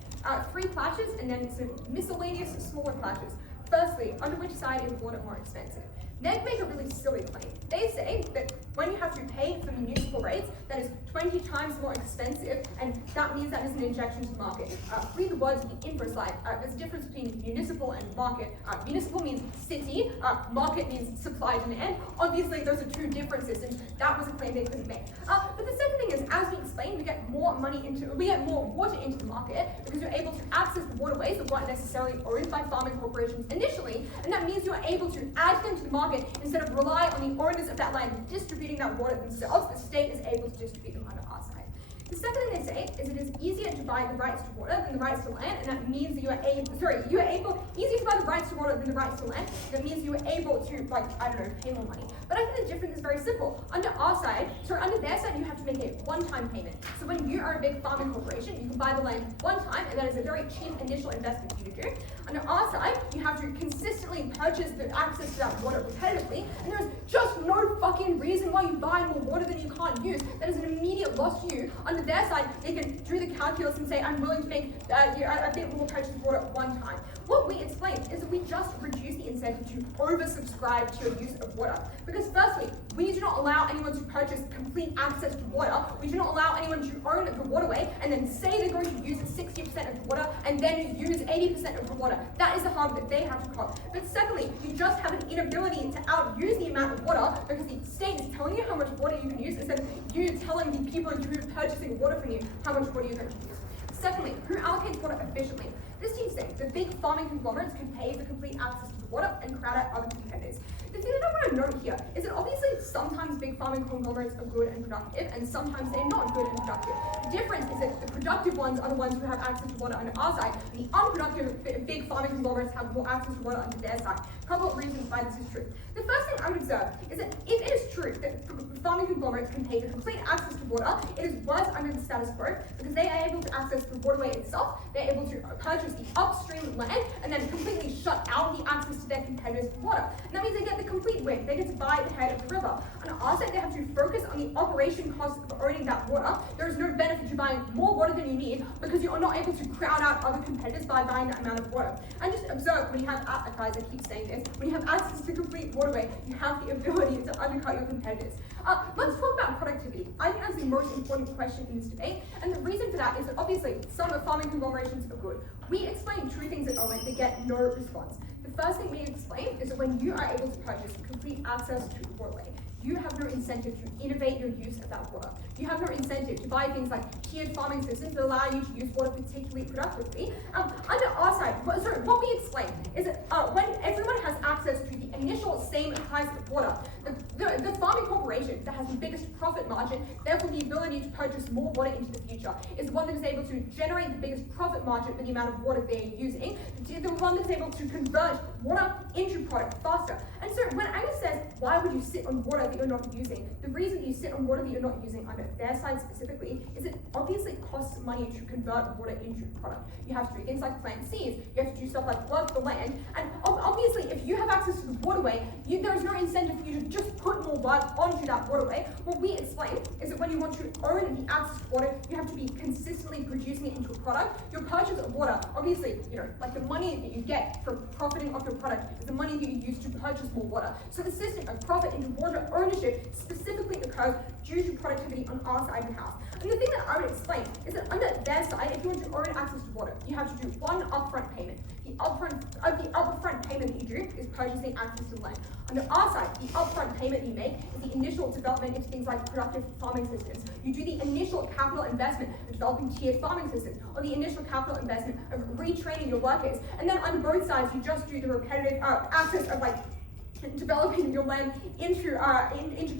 three clashes and then some miscellaneous smaller clashes. Firstly, under which side is water more expensive? They make a really silly claim. They say that when you have to pay for municipal rates, that is 20 times more expensive, and that means that is an injection to the market. Read the words in the info slide. There's a difference between municipal and market. Municipal means city, market means supply and demand. Obviously, those are two differences, and that was a claim they couldn't make. But the second thing is, as we explained, we get more water into the market because you're able to access the waterways that weren't necessarily owned by farming corporations initially, and that means you're able to add them to the market instead of rely on the owners of that land distributing that water themselves. The state is able to distribute them under our side. The second thing they say is it is easier to buy the rights to water than the rights to land, and that means that easier to buy the rights to water than the rights to land. That means you are able to, pay more money. But I think the difference is very simple. Under their side, you have to make a one-time payment. So when you are a big farming corporation, you can buy the land one time, and that is a very cheap initial investment for you to do. Under our side, you have to consistently purchase the access to that water repetitively, and there is just no fucking reason why you buy more water than you can't use. That is an immediate loss to you. Under their side, they can do the calculus and say, I'm willing to make a bit more purchase water at one time. What we explain is that we just reduce the incentive to oversubscribe to your use of water. Because firstly, we do not allow anyone to purchase complete access to water. We do not allow anyone to own the waterway and then say they're going to use 60% of the water and then use 80% of the water. That is the harm that they have to cause. But secondly, you just have an inability to outuse the amount of water because the state is telling you how much water you can use instead of you telling the people who are purchasing water from you how much water you're going to use. Secondly, who allocates water efficiently? This team states that big farming conglomerates can pay for complete access to the water and crowd out other competitors. The thing that I want to note here is that obviously sometimes big farming conglomerates are good and productive, and sometimes they're not good and productive. The difference is that the productive ones are the ones who have access to water under our side, and the unproductive big farming conglomerates have more access to water under their side. A couple of reasons why this is true. The first thing I would observe is that if it is true that farming conglomerates can pay for complete access to water, it is worse under the status quo because they are able to access the waterway itself, they're able to purchase the upstream land, and then completely shut out the access to their competitors for water. And that means they get the complete win. They get to buy the head of the river. On our side, they have to focus on the operation costs of owning that water. There is no benefit to buying more water than you need because you are not able to crowd out other competitors by buying that amount of water. And just observe, when you have, guys, I keep saying this, when you have access to complete waterway, you have the ability to undercut your competitors. Let's talk about productivity. I think that's the most important question in this debate, and the reason for that is that obviously some farming conglomerations are good. We explain two things at Owen that get no response. The first thing we explain is that when you are able to purchase complete access to the waterway, you have no incentive to innovate your use of that water. You have no incentive to buy things like tiered farming systems that allow you to use water particularly productively. Under our side, what we explain is that when everyone has access to the initial same price of water, the farming corporation that has the biggest profit margin, therefore the ability to purchase more water into the future, is the one that is able to generate the biggest profit margin for the amount of water they're using, the one that's able to convert water into product faster. And so when Angus says, why would you sit on water that you're not using? The reason that you sit on water that you're not using under their side specifically is it obviously costs money to convert water into product. You have to do things like plant seeds, you have to do stuff like work the land, and obviously if you have access to the waterway, there is no incentive for you to just put more work onto that waterway. What we explain is that when you want to own the access to water, you have to be consistently producing it into a product. Your purchase of water, obviously, like the money that you get from profiting off your product is the money that you use to purchase more water. So the system of profit into water ownership specifically occurs due to productivity on our side of the house. And the thing that I would explain is that under their side, if you want to own access to water, you have to do one upfront payment. The upfront payment that you do is purchasing access to land. Under our side, the upfront payment you make is the initial development into things like productive farming systems. You do the initial capital investment of developing tiered farming systems, or the initial capital investment of retraining your workers. And then on both sides, you just do the repetitive access of developing your land into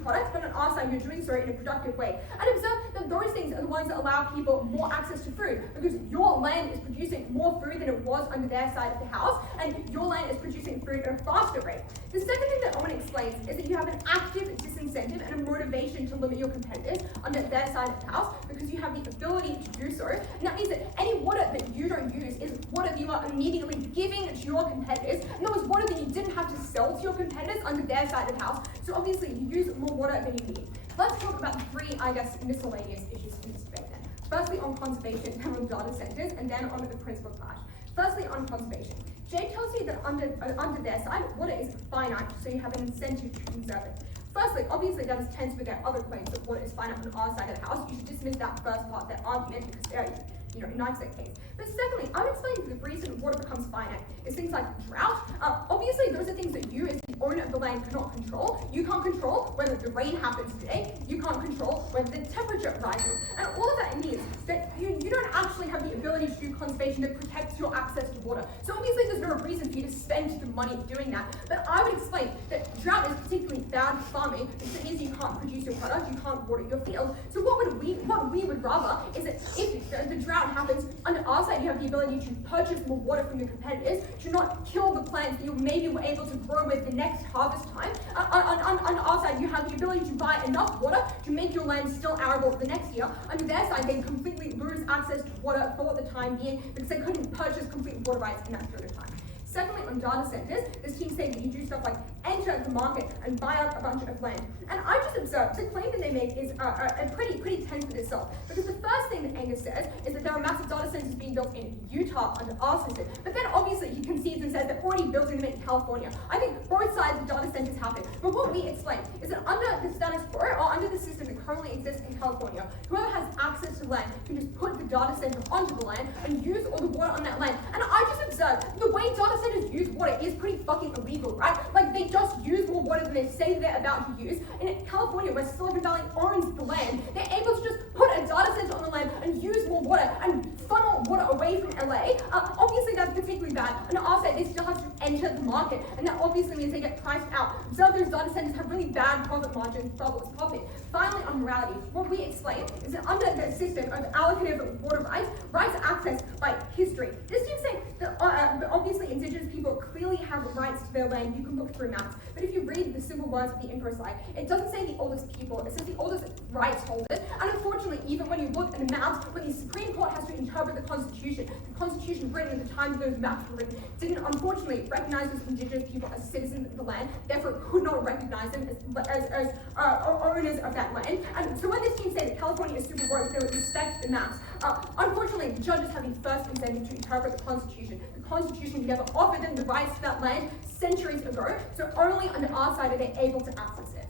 products, but on our side, you're doing so in a productive way. And observe that those things are the ones that allow people more access to food, because your land is producing more food than it was under their side of the house, and your land is producing food at a faster rate. The second thing that Owen explains is that you have an active disincentive and a motivation to limit your competitors under their side of the house, because you have the ability to do so, and that means that any water that you don't use is water that you are immediately giving to your competitors, and that was water that you didn't have to sell to your competitors under their side of the house. So obviously you use more water than you need. Let's talk about the three, miscellaneous issues in this debate then. Firstly on conservation, then on data centres, and then on the principal clash. Firstly on conservation. Jade tells you that under their side, water is finite, so you have an incentive to conserve it. Firstly, obviously that is tense with their other claims that water is finite on our side of the house. You should dismiss that first part, their argument, because they're, unites their case. But secondly, I'm explaining the reason water becomes finite is things like drought. Obviously, those are things that you as the owner of the land cannot control. You can't control whether the rain happens today. You can't control whether the temperature rises. And all of that means that you don't actually have the ability to do conservation that protects your access to water. So obviously, there's no reason for you to spend the money doing that. But I would explain that drought is particularly bad for farming because it means you can't produce your product, you can't water your field. So what we would rather is that if the drought happens, under our side you have the ability to purchase more water from your competitors, to not kill the plants that you maybe were able to grow with the next harvest time. On our side you have the ability to buy enough water to make your land still arable for the next year. Under their side they completely lose access to water for the time being because they couldn't purchase complete water rights in that period of time. Secondly, on data centers, this team saying that you do stuff like enter the market and buy up a bunch of land. And I just observed the claim that they make is pretty tense with itself. Because the first thing that Angus says is that there are massive data centers being built in Utah under our system. But then obviously he concedes and says they're already building them in California. I think both sides of data centers happen. But what we explain is that under the status quo, or under the system that currently exists in California, whoever has access to land can just put the data center onto the land and use all the water on that land. And I just observed the way data centers use water is pretty fucking illegal, right? Like they just use more water than they say they're about to use. And in California, where Silicon Valley owns the land, they're able to just put a data center on the land and use more water and funnel water away from LA. Obviously that's particularly bad. And our side, they still have to enter the market, and that obviously means they get priced out. So those data centers have really bad profit margins, bubbles popping. Finally, on morality, what we explain is that under the system of allocative water rights, rights are accessed by history. This is saying that obviously indigenous people clearly have rights to their land. You can look through maps. But if you read the simple words of the info slide, it doesn't say the oldest people, it says the oldest rights holders. And unfortunately, even when you look at the maps, when the Supreme Court has to interpret the Constitution written at the time those maps were written didn't unfortunately recognize those indigenous people as citizens of the land, therefore could not recognize them as owners of that land. And so when this team say that California is super woke, they would respect the maps. Unfortunately, the judges have the first incentive to interpret the Constitution. The Constitution never offered them the rights to that land centuries ago, so only under our side are they able to access it.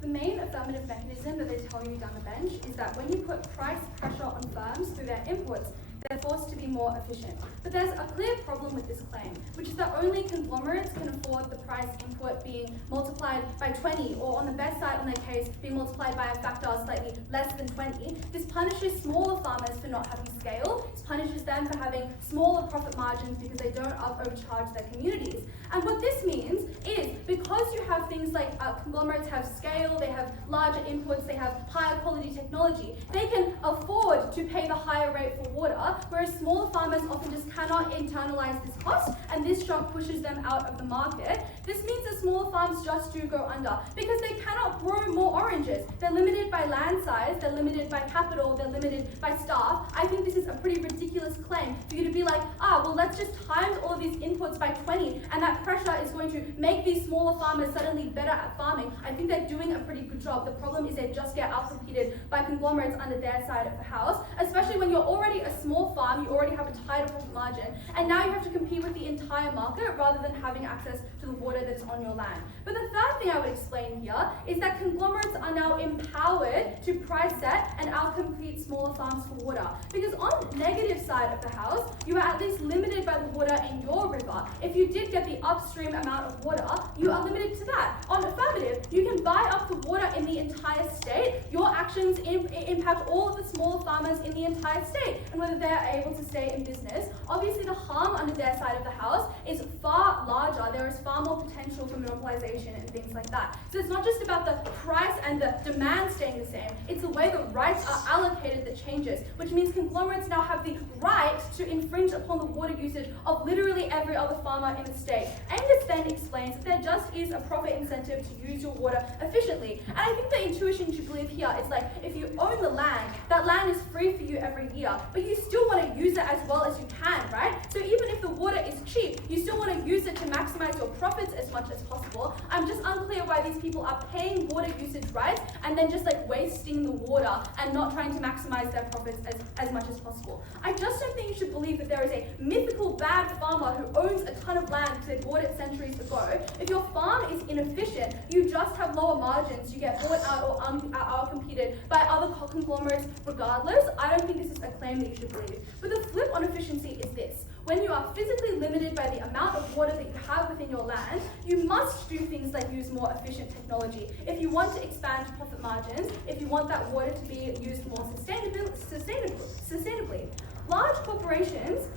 The main affirmative mechanism that they tell you down the bench is that when you put price pressure on firms through their inputs, they're forced to be more efficient. But there's a clear problem with this claim, which is that only conglomerates can afford the price input being multiplied by 20, or on the best side on their case, being multiplied by a factor slightly less than 20. This punishes smaller farmers for not having scale. This punishes them for having smaller profit margins because they don't overcharge their communities. And what this means is because you have things like conglomerates have scale, they have larger inputs, they have higher quality technology, they can afford to pay the higher rate for water, whereas smaller farmers often just cannot internalize this cost, and this shock pushes them out of the market. This means that smaller farms just do go under because they cannot grow more oranges. They're limited by land size, they're limited by capital, they're limited by staff. I think this is a pretty ridiculous claim for you to be like, well, let's just times all of these inputs by 20, and that pressure is going to make these smaller farmers suddenly better at farming. I think they're doing a pretty good job. The problem is they just get outcompeted by conglomerates under their side of the house, especially when you're already a small farm, you already have a tighter profit margin, and now you have to compete with the entire market rather than having access to the water that's on your land. But the third thing I would explain here is that conglomerates are now empowered to price set and outcompete smaller farms for water. Because on the negative side of the house, you are at least limited by the water in your river. If you did get the upstream amount of water, you are limited to that. On affirmative, you can buy up the water in the entire state. Your actions impact all of the smaller farmers in the entire state and whether they're able to stay in business. Obviously, the harm under their side of the house is far larger. There is far more potential for monopolization and things like that. So it's not just about the price and the demand staying the same, it's the way the rights are allocated that changes, which means conglomerates now have the right to infringe upon the water usage of literally every other farmer in the state. Angus then explains that there just is a profit incentive to use your water efficiently. And I think the intuition you should believe here is like, if you own the land, that land is free for you every year, but you still want to use it as well as you can, right? So even if the water is cheap, you still want to use it to maximize your profits as much as possible. I'm just unclear why these people are paying water usage rights and then just like wasting the water and not trying to maximize their profits as much as possible. I just don't think you should believe that there is a mythical bad farmer who owns a ton of land because they bought it centuries ago. If your farm is inefficient, you just have lower margins, you get bought out or outcompeted by other conglomerates regardless. I don't think this is a claim that you should believe. But the flip on efficiency is this. When you are physically limited by the amount of water that you have within your land, you must do things like use more efficient technology. If you want to expand profit margins, if you want that water to be used more sustainably. Large corporations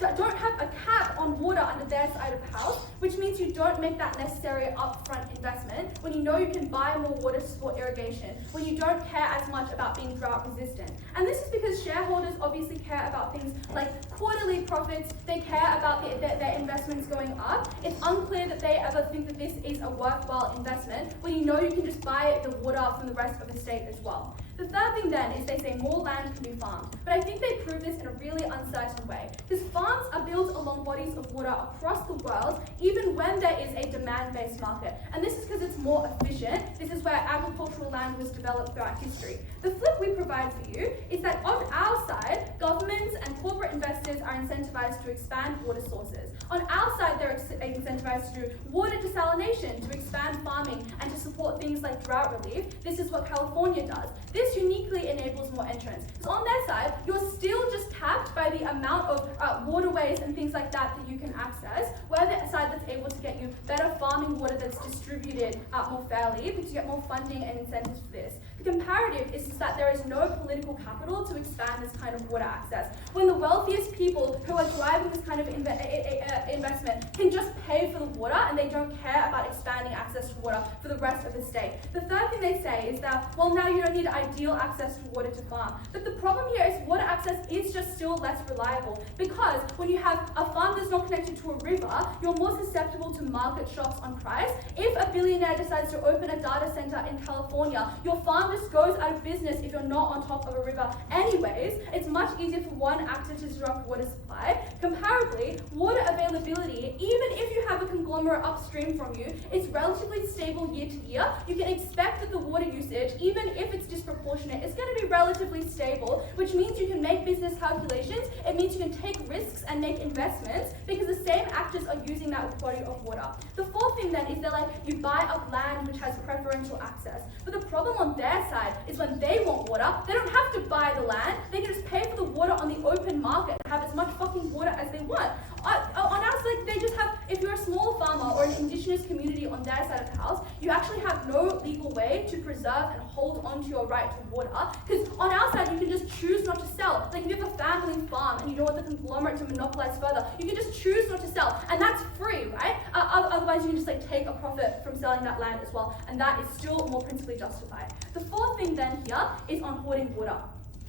don't have a cap on water under their side of the house, which means you don't make that necessary upfront investment when you know you can buy more water to support irrigation, when you don't care as much about being drought resistant. And this is because shareholders obviously care about things like quarterly profits, they care about their investments going up. It's unclear that they ever think that this is a worthwhile investment when you know you can just buy the water from the rest of the state as well. The third thing then is they say more land can be farmed, but I think they prove this in a really uncertain way, because farms are built along bodies of water across the world, even when there is a demand-based market. And this is because it's more efficient. This is where agricultural land was developed throughout history. The flip we provide for you is that on our side, governments and corporate investors are incentivized to expand water sources. On our side, they're incentivized to do water desalination, to expand farming, and to support things like drought relief. This is what California does. This uniquely enables more entrants. So on their side, you're still just capped by the amount of waterways and things like that you can access. We're the side that's able to get you better farming water that's distributed more fairly, because you get more funding and incentives for this. The comparative is just that there is no political capital to expand this kind of water access. When the wealthiest people who are driving this kind of investment can just pay for the water and they don't care about expanding access to water for the rest of the state. The third thing they say is that, well, now you don't need ideal access to water to farm. But the problem here is water access is just still less reliable, because when you have a farm that's not connected to a river, you're more susceptible to market shocks on price. If a billionaire decides to open a data center in California, your farm just goes out of business if you're not on top of a river anyways. It's much easier for one actor to disrupt water supply. Comparably, water availability, even if you have a conglomerate upstream from you, is relatively stable year to year. You can expect that the water usage, even if it's disproportionate, is going to be relatively stable, which means you can make business calculations. It means you can take risks and make investments because the same actors are using that body of water. The fourth thing then is they're like, you buy up land which has preferential access. But the problem on their side is when they want water, they don't have to buy the land. They can just pay for the water on the open market and have as much fucking water as they want. On our side, they just have, if you're a small farmer or an indigenous community on their side of the house, you actually have no legal way to preserve and hold on to your right to water, because on our side, you can just choose not to sell. Like if you have a family farm and you don't want the conglomerate to monopolize further, you can just choose not to sell, and that's free, right? Otherwise, you can just like take a profit from selling that land as well, and that is still more principally justified. The fourth thing then here is on hoarding water.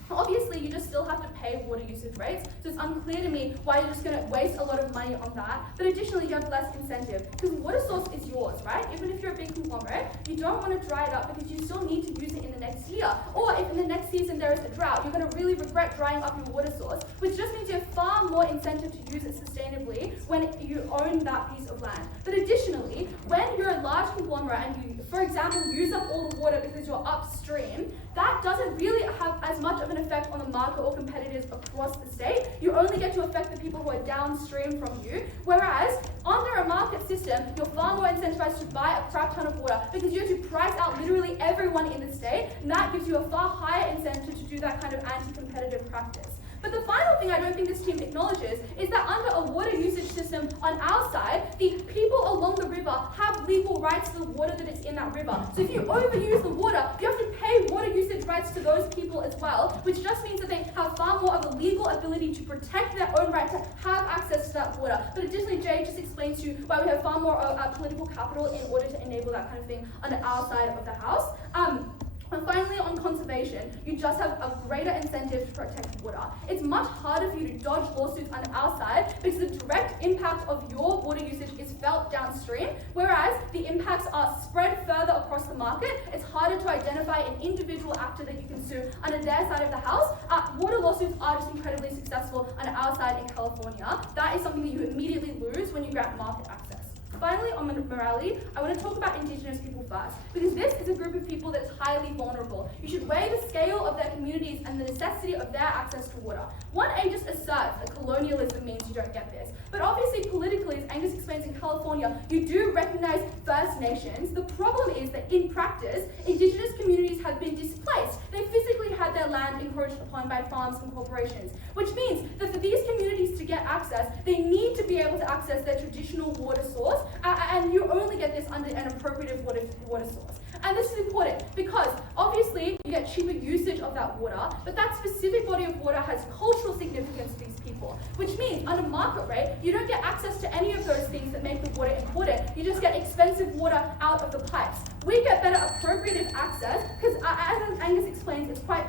Obviously, you just still have to pay water usage rates, so it's unclear to me why you're just going to waste a lot of money on that. But additionally, you have less incentive, because the water source is yours, right? Even if you're a big conglomerate, you don't want to dry it up because you still need to use it in the next year. Or if in the next season there is a drought, you're going to really regret drying up your water source, which just means you have far more incentive to use it sustainably when you own that piece of land. But additionally, when you're a large conglomerate and you, for example, use up all the water because you're upstream, that doesn't really have as much of an effect on the market or competitors across the state. You only get to affect the people who are downstream from you. Whereas under a market system, you're far more incentivized to buy a crap ton of water because you have to price out literally everyone in the state, and that gives you a far higher incentive to do that kind of anti-competitive practice. But the final thing I don't think this team acknowledges is that under a water usage system on our side, the people along the river have legal rights to the water that is in that river. So if you overuse the water, you have to pay water usage rights to those people as well, which just means that they have far more of a legal ability to protect their own right to have access to that water. But additionally, Jade just explains to you why we have far more political capital in order to enable that kind of thing on our side of the house. And finally, on conservation, you just have a greater incentive to protect water. It's much harder for you to dodge lawsuits on our side because the direct impact of your water usage is felt downstream, whereas the impacts are spread further across the market. It's harder to identify an individual actor that you can sue under their side of the house. Water lawsuits are just incredibly successful on our side in California. That is something that you immediately lose when you grant market access. Finally, on morality, I want to talk about Indigenous people first, because this is a group of people that's highly vulnerable. You should weigh the scale of their communities and the necessity of their access to water. One Angus asserts that colonialism means you don't get this, but obviously politically, as Angus explains in California, you do recognize First Nations. The problem is that in practice, Indigenous communities have been displaced. They physically had their land encroached upon by farms and corporations, which means that for these communities to get access, they need to be able to access their traditional water source, and you only get this under an appropriative water source. And this is important because obviously you get cheaper usage of that water, but that specific body of water has cultural significance to these people, which means under market rate, you don't get access to any of those things that make the water important. You just get expensive water out of the pipes. We get better appropriative access because, as Angus explains, it's quite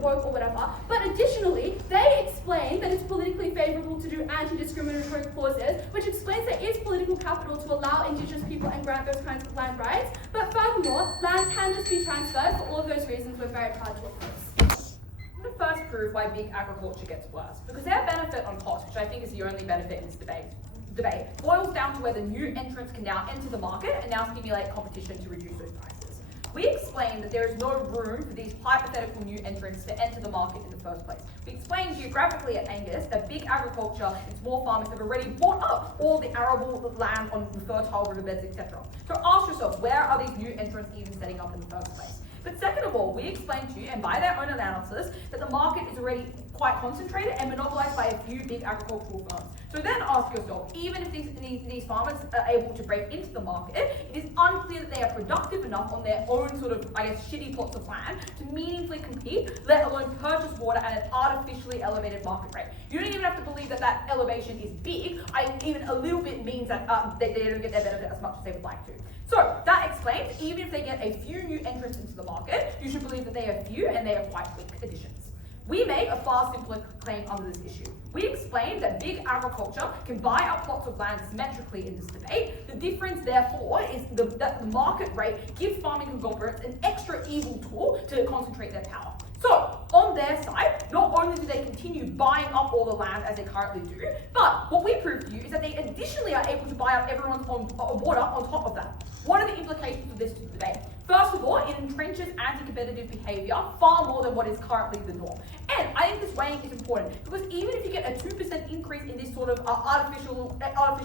woke or whatever. But additionally, they explain that it's politically favourable to do anti-discriminatory clauses, which explains there is political capital to allow Indigenous people and grant those kinds of land rights. But furthermore, land can just be transferred. For all of those reasons, we're very proud to oppose. I'm going to first prove why big agriculture gets worse, because their benefit on cost, which I think is the only benefit in this debate, boils down to whether new entrants can now enter the market and now stimulate competition to reduce those prices. We explained that there is no room for these hypothetical new entrants to enter the market in the first place. We explained geographically at Angus that big agriculture and small farmers have already bought up all the arable land on the fertile riverbeds, etc. So ask yourself, where are these new entrants even setting up in the first place? But second of all, we explained to you, and by their own analysis, that the market is already quite concentrated and monopolised by a few big agricultural firms. So then ask yourself, even if these farmers are able to break into the market, it is unclear that they are productive enough on their own sort of, shitty plots of land to meaningfully compete, let alone purchase water at an artificially elevated market rate. You don't even have to believe that that elevation is big. Even a little bit means that they don't get their benefit as much as they would like to. So that explains, even if they get a few new entrants into the market, you should believe that they are few and they are quite weak additions. We make a far simpler claim under this issue. We explained that big agriculture can buy up plots of land symmetrically in this debate. The difference, therefore, is that the market rate gives farming conglomerates an extra evil tool to concentrate their power. So, on their side, not only do they continue buying up all the land as they currently do, but what we proved to you is that they additionally are able to buy up everyone's water on top of that. What are the implications of this debate? First of all, it entrenches anti-competitive behaviour far more than what is currently the norm. And I think this weighing is important because even if you get a 2% increase in this sort of artificial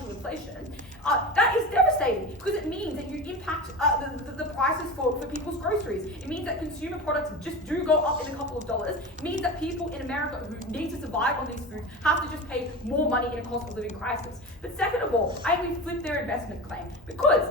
inflation, that is devastating because it means that you impact the prices for people's groceries. It means that consumer products just do go up in a couple of dollars. It means that people in America who need to survive on these foods have to just pay more money in a cost of living crisis. But second of all, I think we flip their investment claim because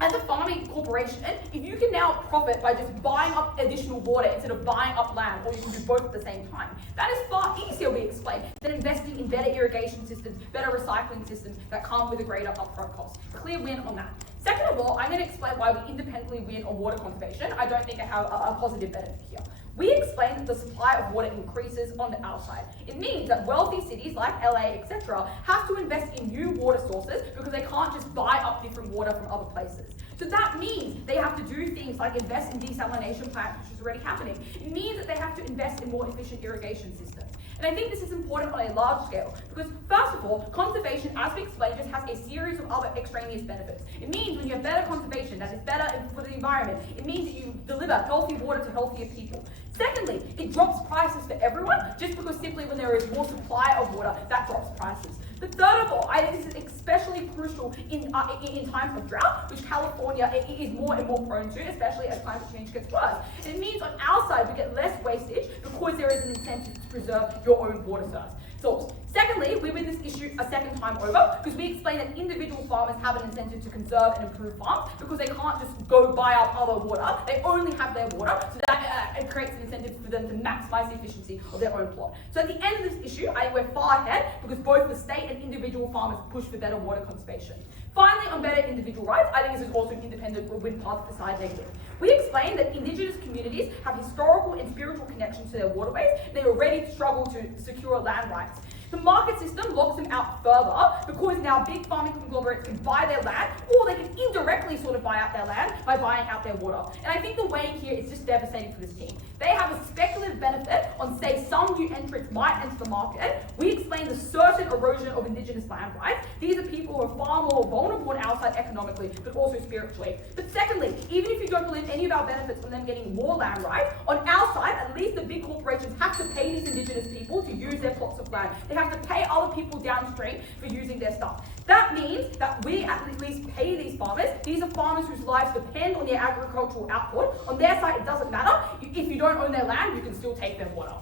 as a farming corporation, if you can now profit by just buying up additional water instead of buying up land, or you can do both at the same time, that is far easier, we explain, than investing in better irrigation systems, better recycling systems that come with a greater upfront cost. Clear win on that. Second of all, I'm going to explain why we independently win on water conservation. I don't think I have a positive benefit here. We explain that the supply of water increases on the outside. It means that wealthy cities like LA, etc., have to invest in new water sources because they can't just buy up different water from other places. So that means they have to do things like invest in desalination plants, which is already happening. It means that they have to invest in more efficient irrigation systems. And I think this is important on a large scale because, first of all, conservation, as we explained, just has a series of other extraneous benefits. It means when you have better conservation, that is better for the environment. It means that you deliver healthy water to healthier people. Secondly, it drops prices for everyone just because simply when there is more supply of water, that drops prices. But third of all, I think this is especially crucial in times of drought, which California is more and more prone to, especially as climate change gets worse. And it means on our side we get less wastage because there is an incentive to preserve your own water source. Secondly, we win this issue a second time over because we explain that individual farmers have an incentive to conserve and improve farms because they can't just go buy up other water. They only have their water, so that it creates an incentive for them to maximise the efficiency of their own plot. So at the end of this issue, I think we're far ahead because both the state and individual farmers push for better water conservation. Finally, on better individual rights, I think this is also an independent win path for side negative. We explain that Indigenous communities have historical and spiritual connections to their waterways. They already struggle to secure land rights. The market system locks them out further because now big farming conglomerates can buy their land, or they can indirectly sort of buy out their land by buying out their water. And I think the weighing here is just devastating for this team. They have a speculative benefit on, say, some new entrants might enter the market. We explain the certain erosion of Indigenous land rights. These are people who are far more vulnerable on our side economically, but also spiritually. But secondly, even if you don't believe any of our benefits on them getting more land rights, on our side, at least the big corporations have to pay these Indigenous people to use their plots of land. They have to pay other people downstream for using their stuff. That means that we at least pay these farmers. These are farmers whose lives depend on their agricultural output. On their side, it doesn't matter. If you don't own their land, you can still take their water.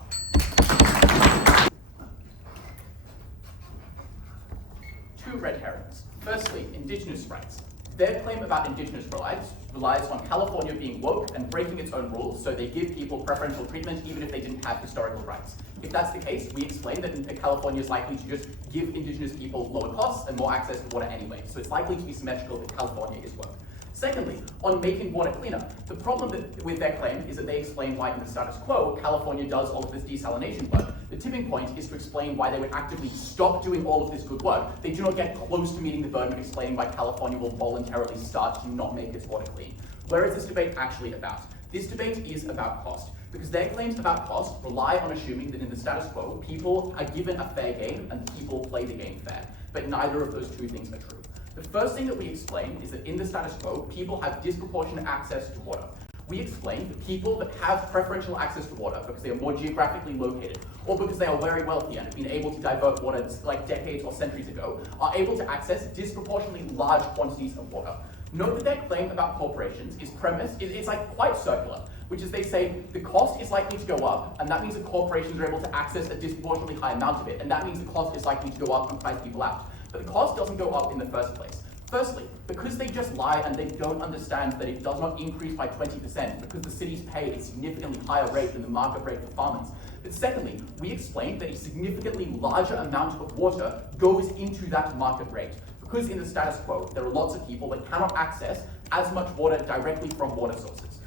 Two red herrings. Firstly, Indigenous rights. Their claim about Indigenous rights relies on California being woke and breaking its own rules, so they give people preferential treatment even if they didn't have historical rights. If that's the case, we explain that California is likely to just give Indigenous people lower costs and more access to water anyway, so it's likely to be symmetrical that California is woke. Secondly, on making water cleaner, the problem with their claim is that they explain why in the status quo, California does all of this desalination work. The tipping point is to explain why they would actively stop doing all of this good work. They do not get close to meeting the burden of explaining why California will voluntarily start to not make its water clean. Where is this debate actually about? This debate is about cost, because their claims about cost rely on assuming that in the status quo, people are given a fair game and people play the game fair. But neither of those two things are true. The first thing that we explain is that in the status quo, people have disproportionate access to water. We explain that people that have preferential access to water because they are more geographically located, or because they are very wealthy and have been able to divert water like decades or centuries ago, are able to access disproportionately large quantities of water. Note that their claim about corporations is premised, it's like quite circular, which is they say the cost is likely to go up, and that means that corporations are able to access a disproportionately high amount of it, and that means the cost is likely to go up and price people out. But the cost doesn't go up in the first place. Firstly, because they just lie and they don't understand that it does not increase by 20% because the cities pay a significantly higher rate than the market rate for farmers. But secondly, we explained that a significantly larger amount of water goes into that market rate. Because in the status quo, there are lots of people that cannot access as much water directly from water sources.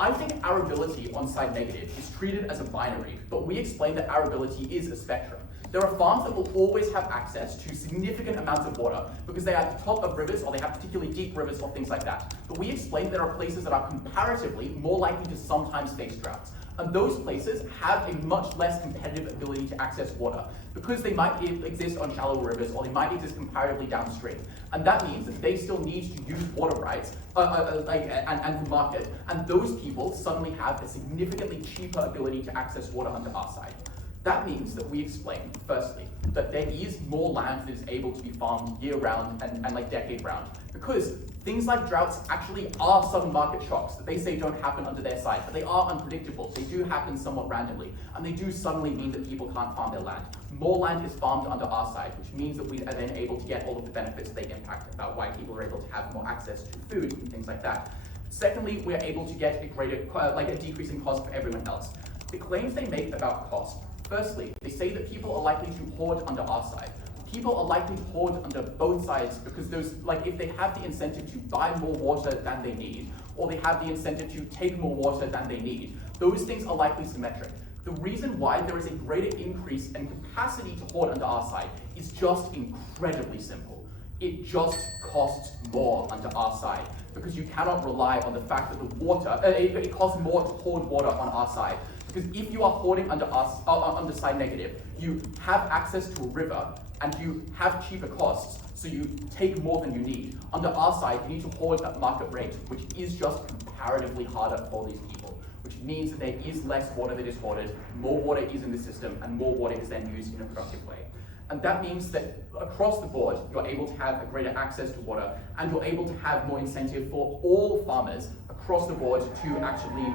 I think arability on side negative is treated as a binary, but we explain that arability is a spectrum. There are farms that will always have access to significant amounts of water because they are at the top of rivers or they have particularly deep rivers or things like that. But we explain there are places that are comparatively more likely to sometimes face droughts. And those places have a much less competitive ability to access water because they might exist on shallow rivers or they might exist comparatively downstream. And that means that they still need to use water rights and the market. And those people suddenly have a significantly cheaper ability to access water under our side. That means that we explain, firstly, that there is more land that is able to be farmed year-round and like decade-round, because things like droughts actually are sudden market shocks that they say don't happen under their side, but they are unpredictable. They do happen somewhat randomly, and they do suddenly mean that people can't farm their land. More land is farmed under our side, which means that we are then able to get all of the benefits they impact about why people are able to have more access to food and things like that. Secondly, we're able to get a greater, a decrease in cost for everyone else. The claims they make about cost. Firstly, they say that people are likely to hoard under our side. People are likely to hoard under both sides because if they have the incentive to buy more water than they need, or they have the incentive to take more water than they need, those things are likely symmetric. The reason why there is a greater increase in capacity to hoard under our side is just incredibly simple. It just costs more under our side because you cannot rely on the fact that the water, it costs more to hoard water on our side. Because if you are hoarding under side negative, you have access to a river and you have cheaper costs, so you take more than you need. Under our side, you need to hoard at market rate, which is just comparatively harder for these people, which means that there is less water that is hoarded, more water is in the system, and more water is then used in a productive way. And that means that across the board, you're able to have a greater access to water, and you're able to have more incentive for all farmers across the board to actually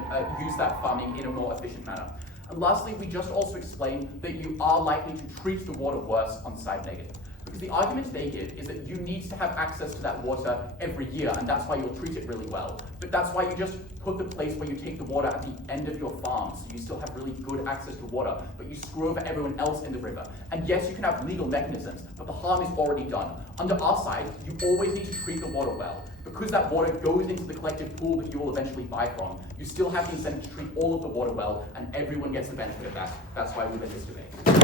use that farming in a more efficient manner. And lastly, we just also explain that you are likely to treat the water worse on side negative. Because the argument they give is that you need to have access to that water every year, and that's why you'll treat it really well. But that's why you just put the place where you take the water at the end of your farm, so you still have really good access to water, but you screw over everyone else in the river. And yes, you can have legal mechanisms, but the harm is already done. Under our side, you always need to treat the water well. Because that water goes into the collective pool that you will eventually buy from, you still have the incentive to treat all of the water well, and everyone gets the benefit of that. That's why we win this debate.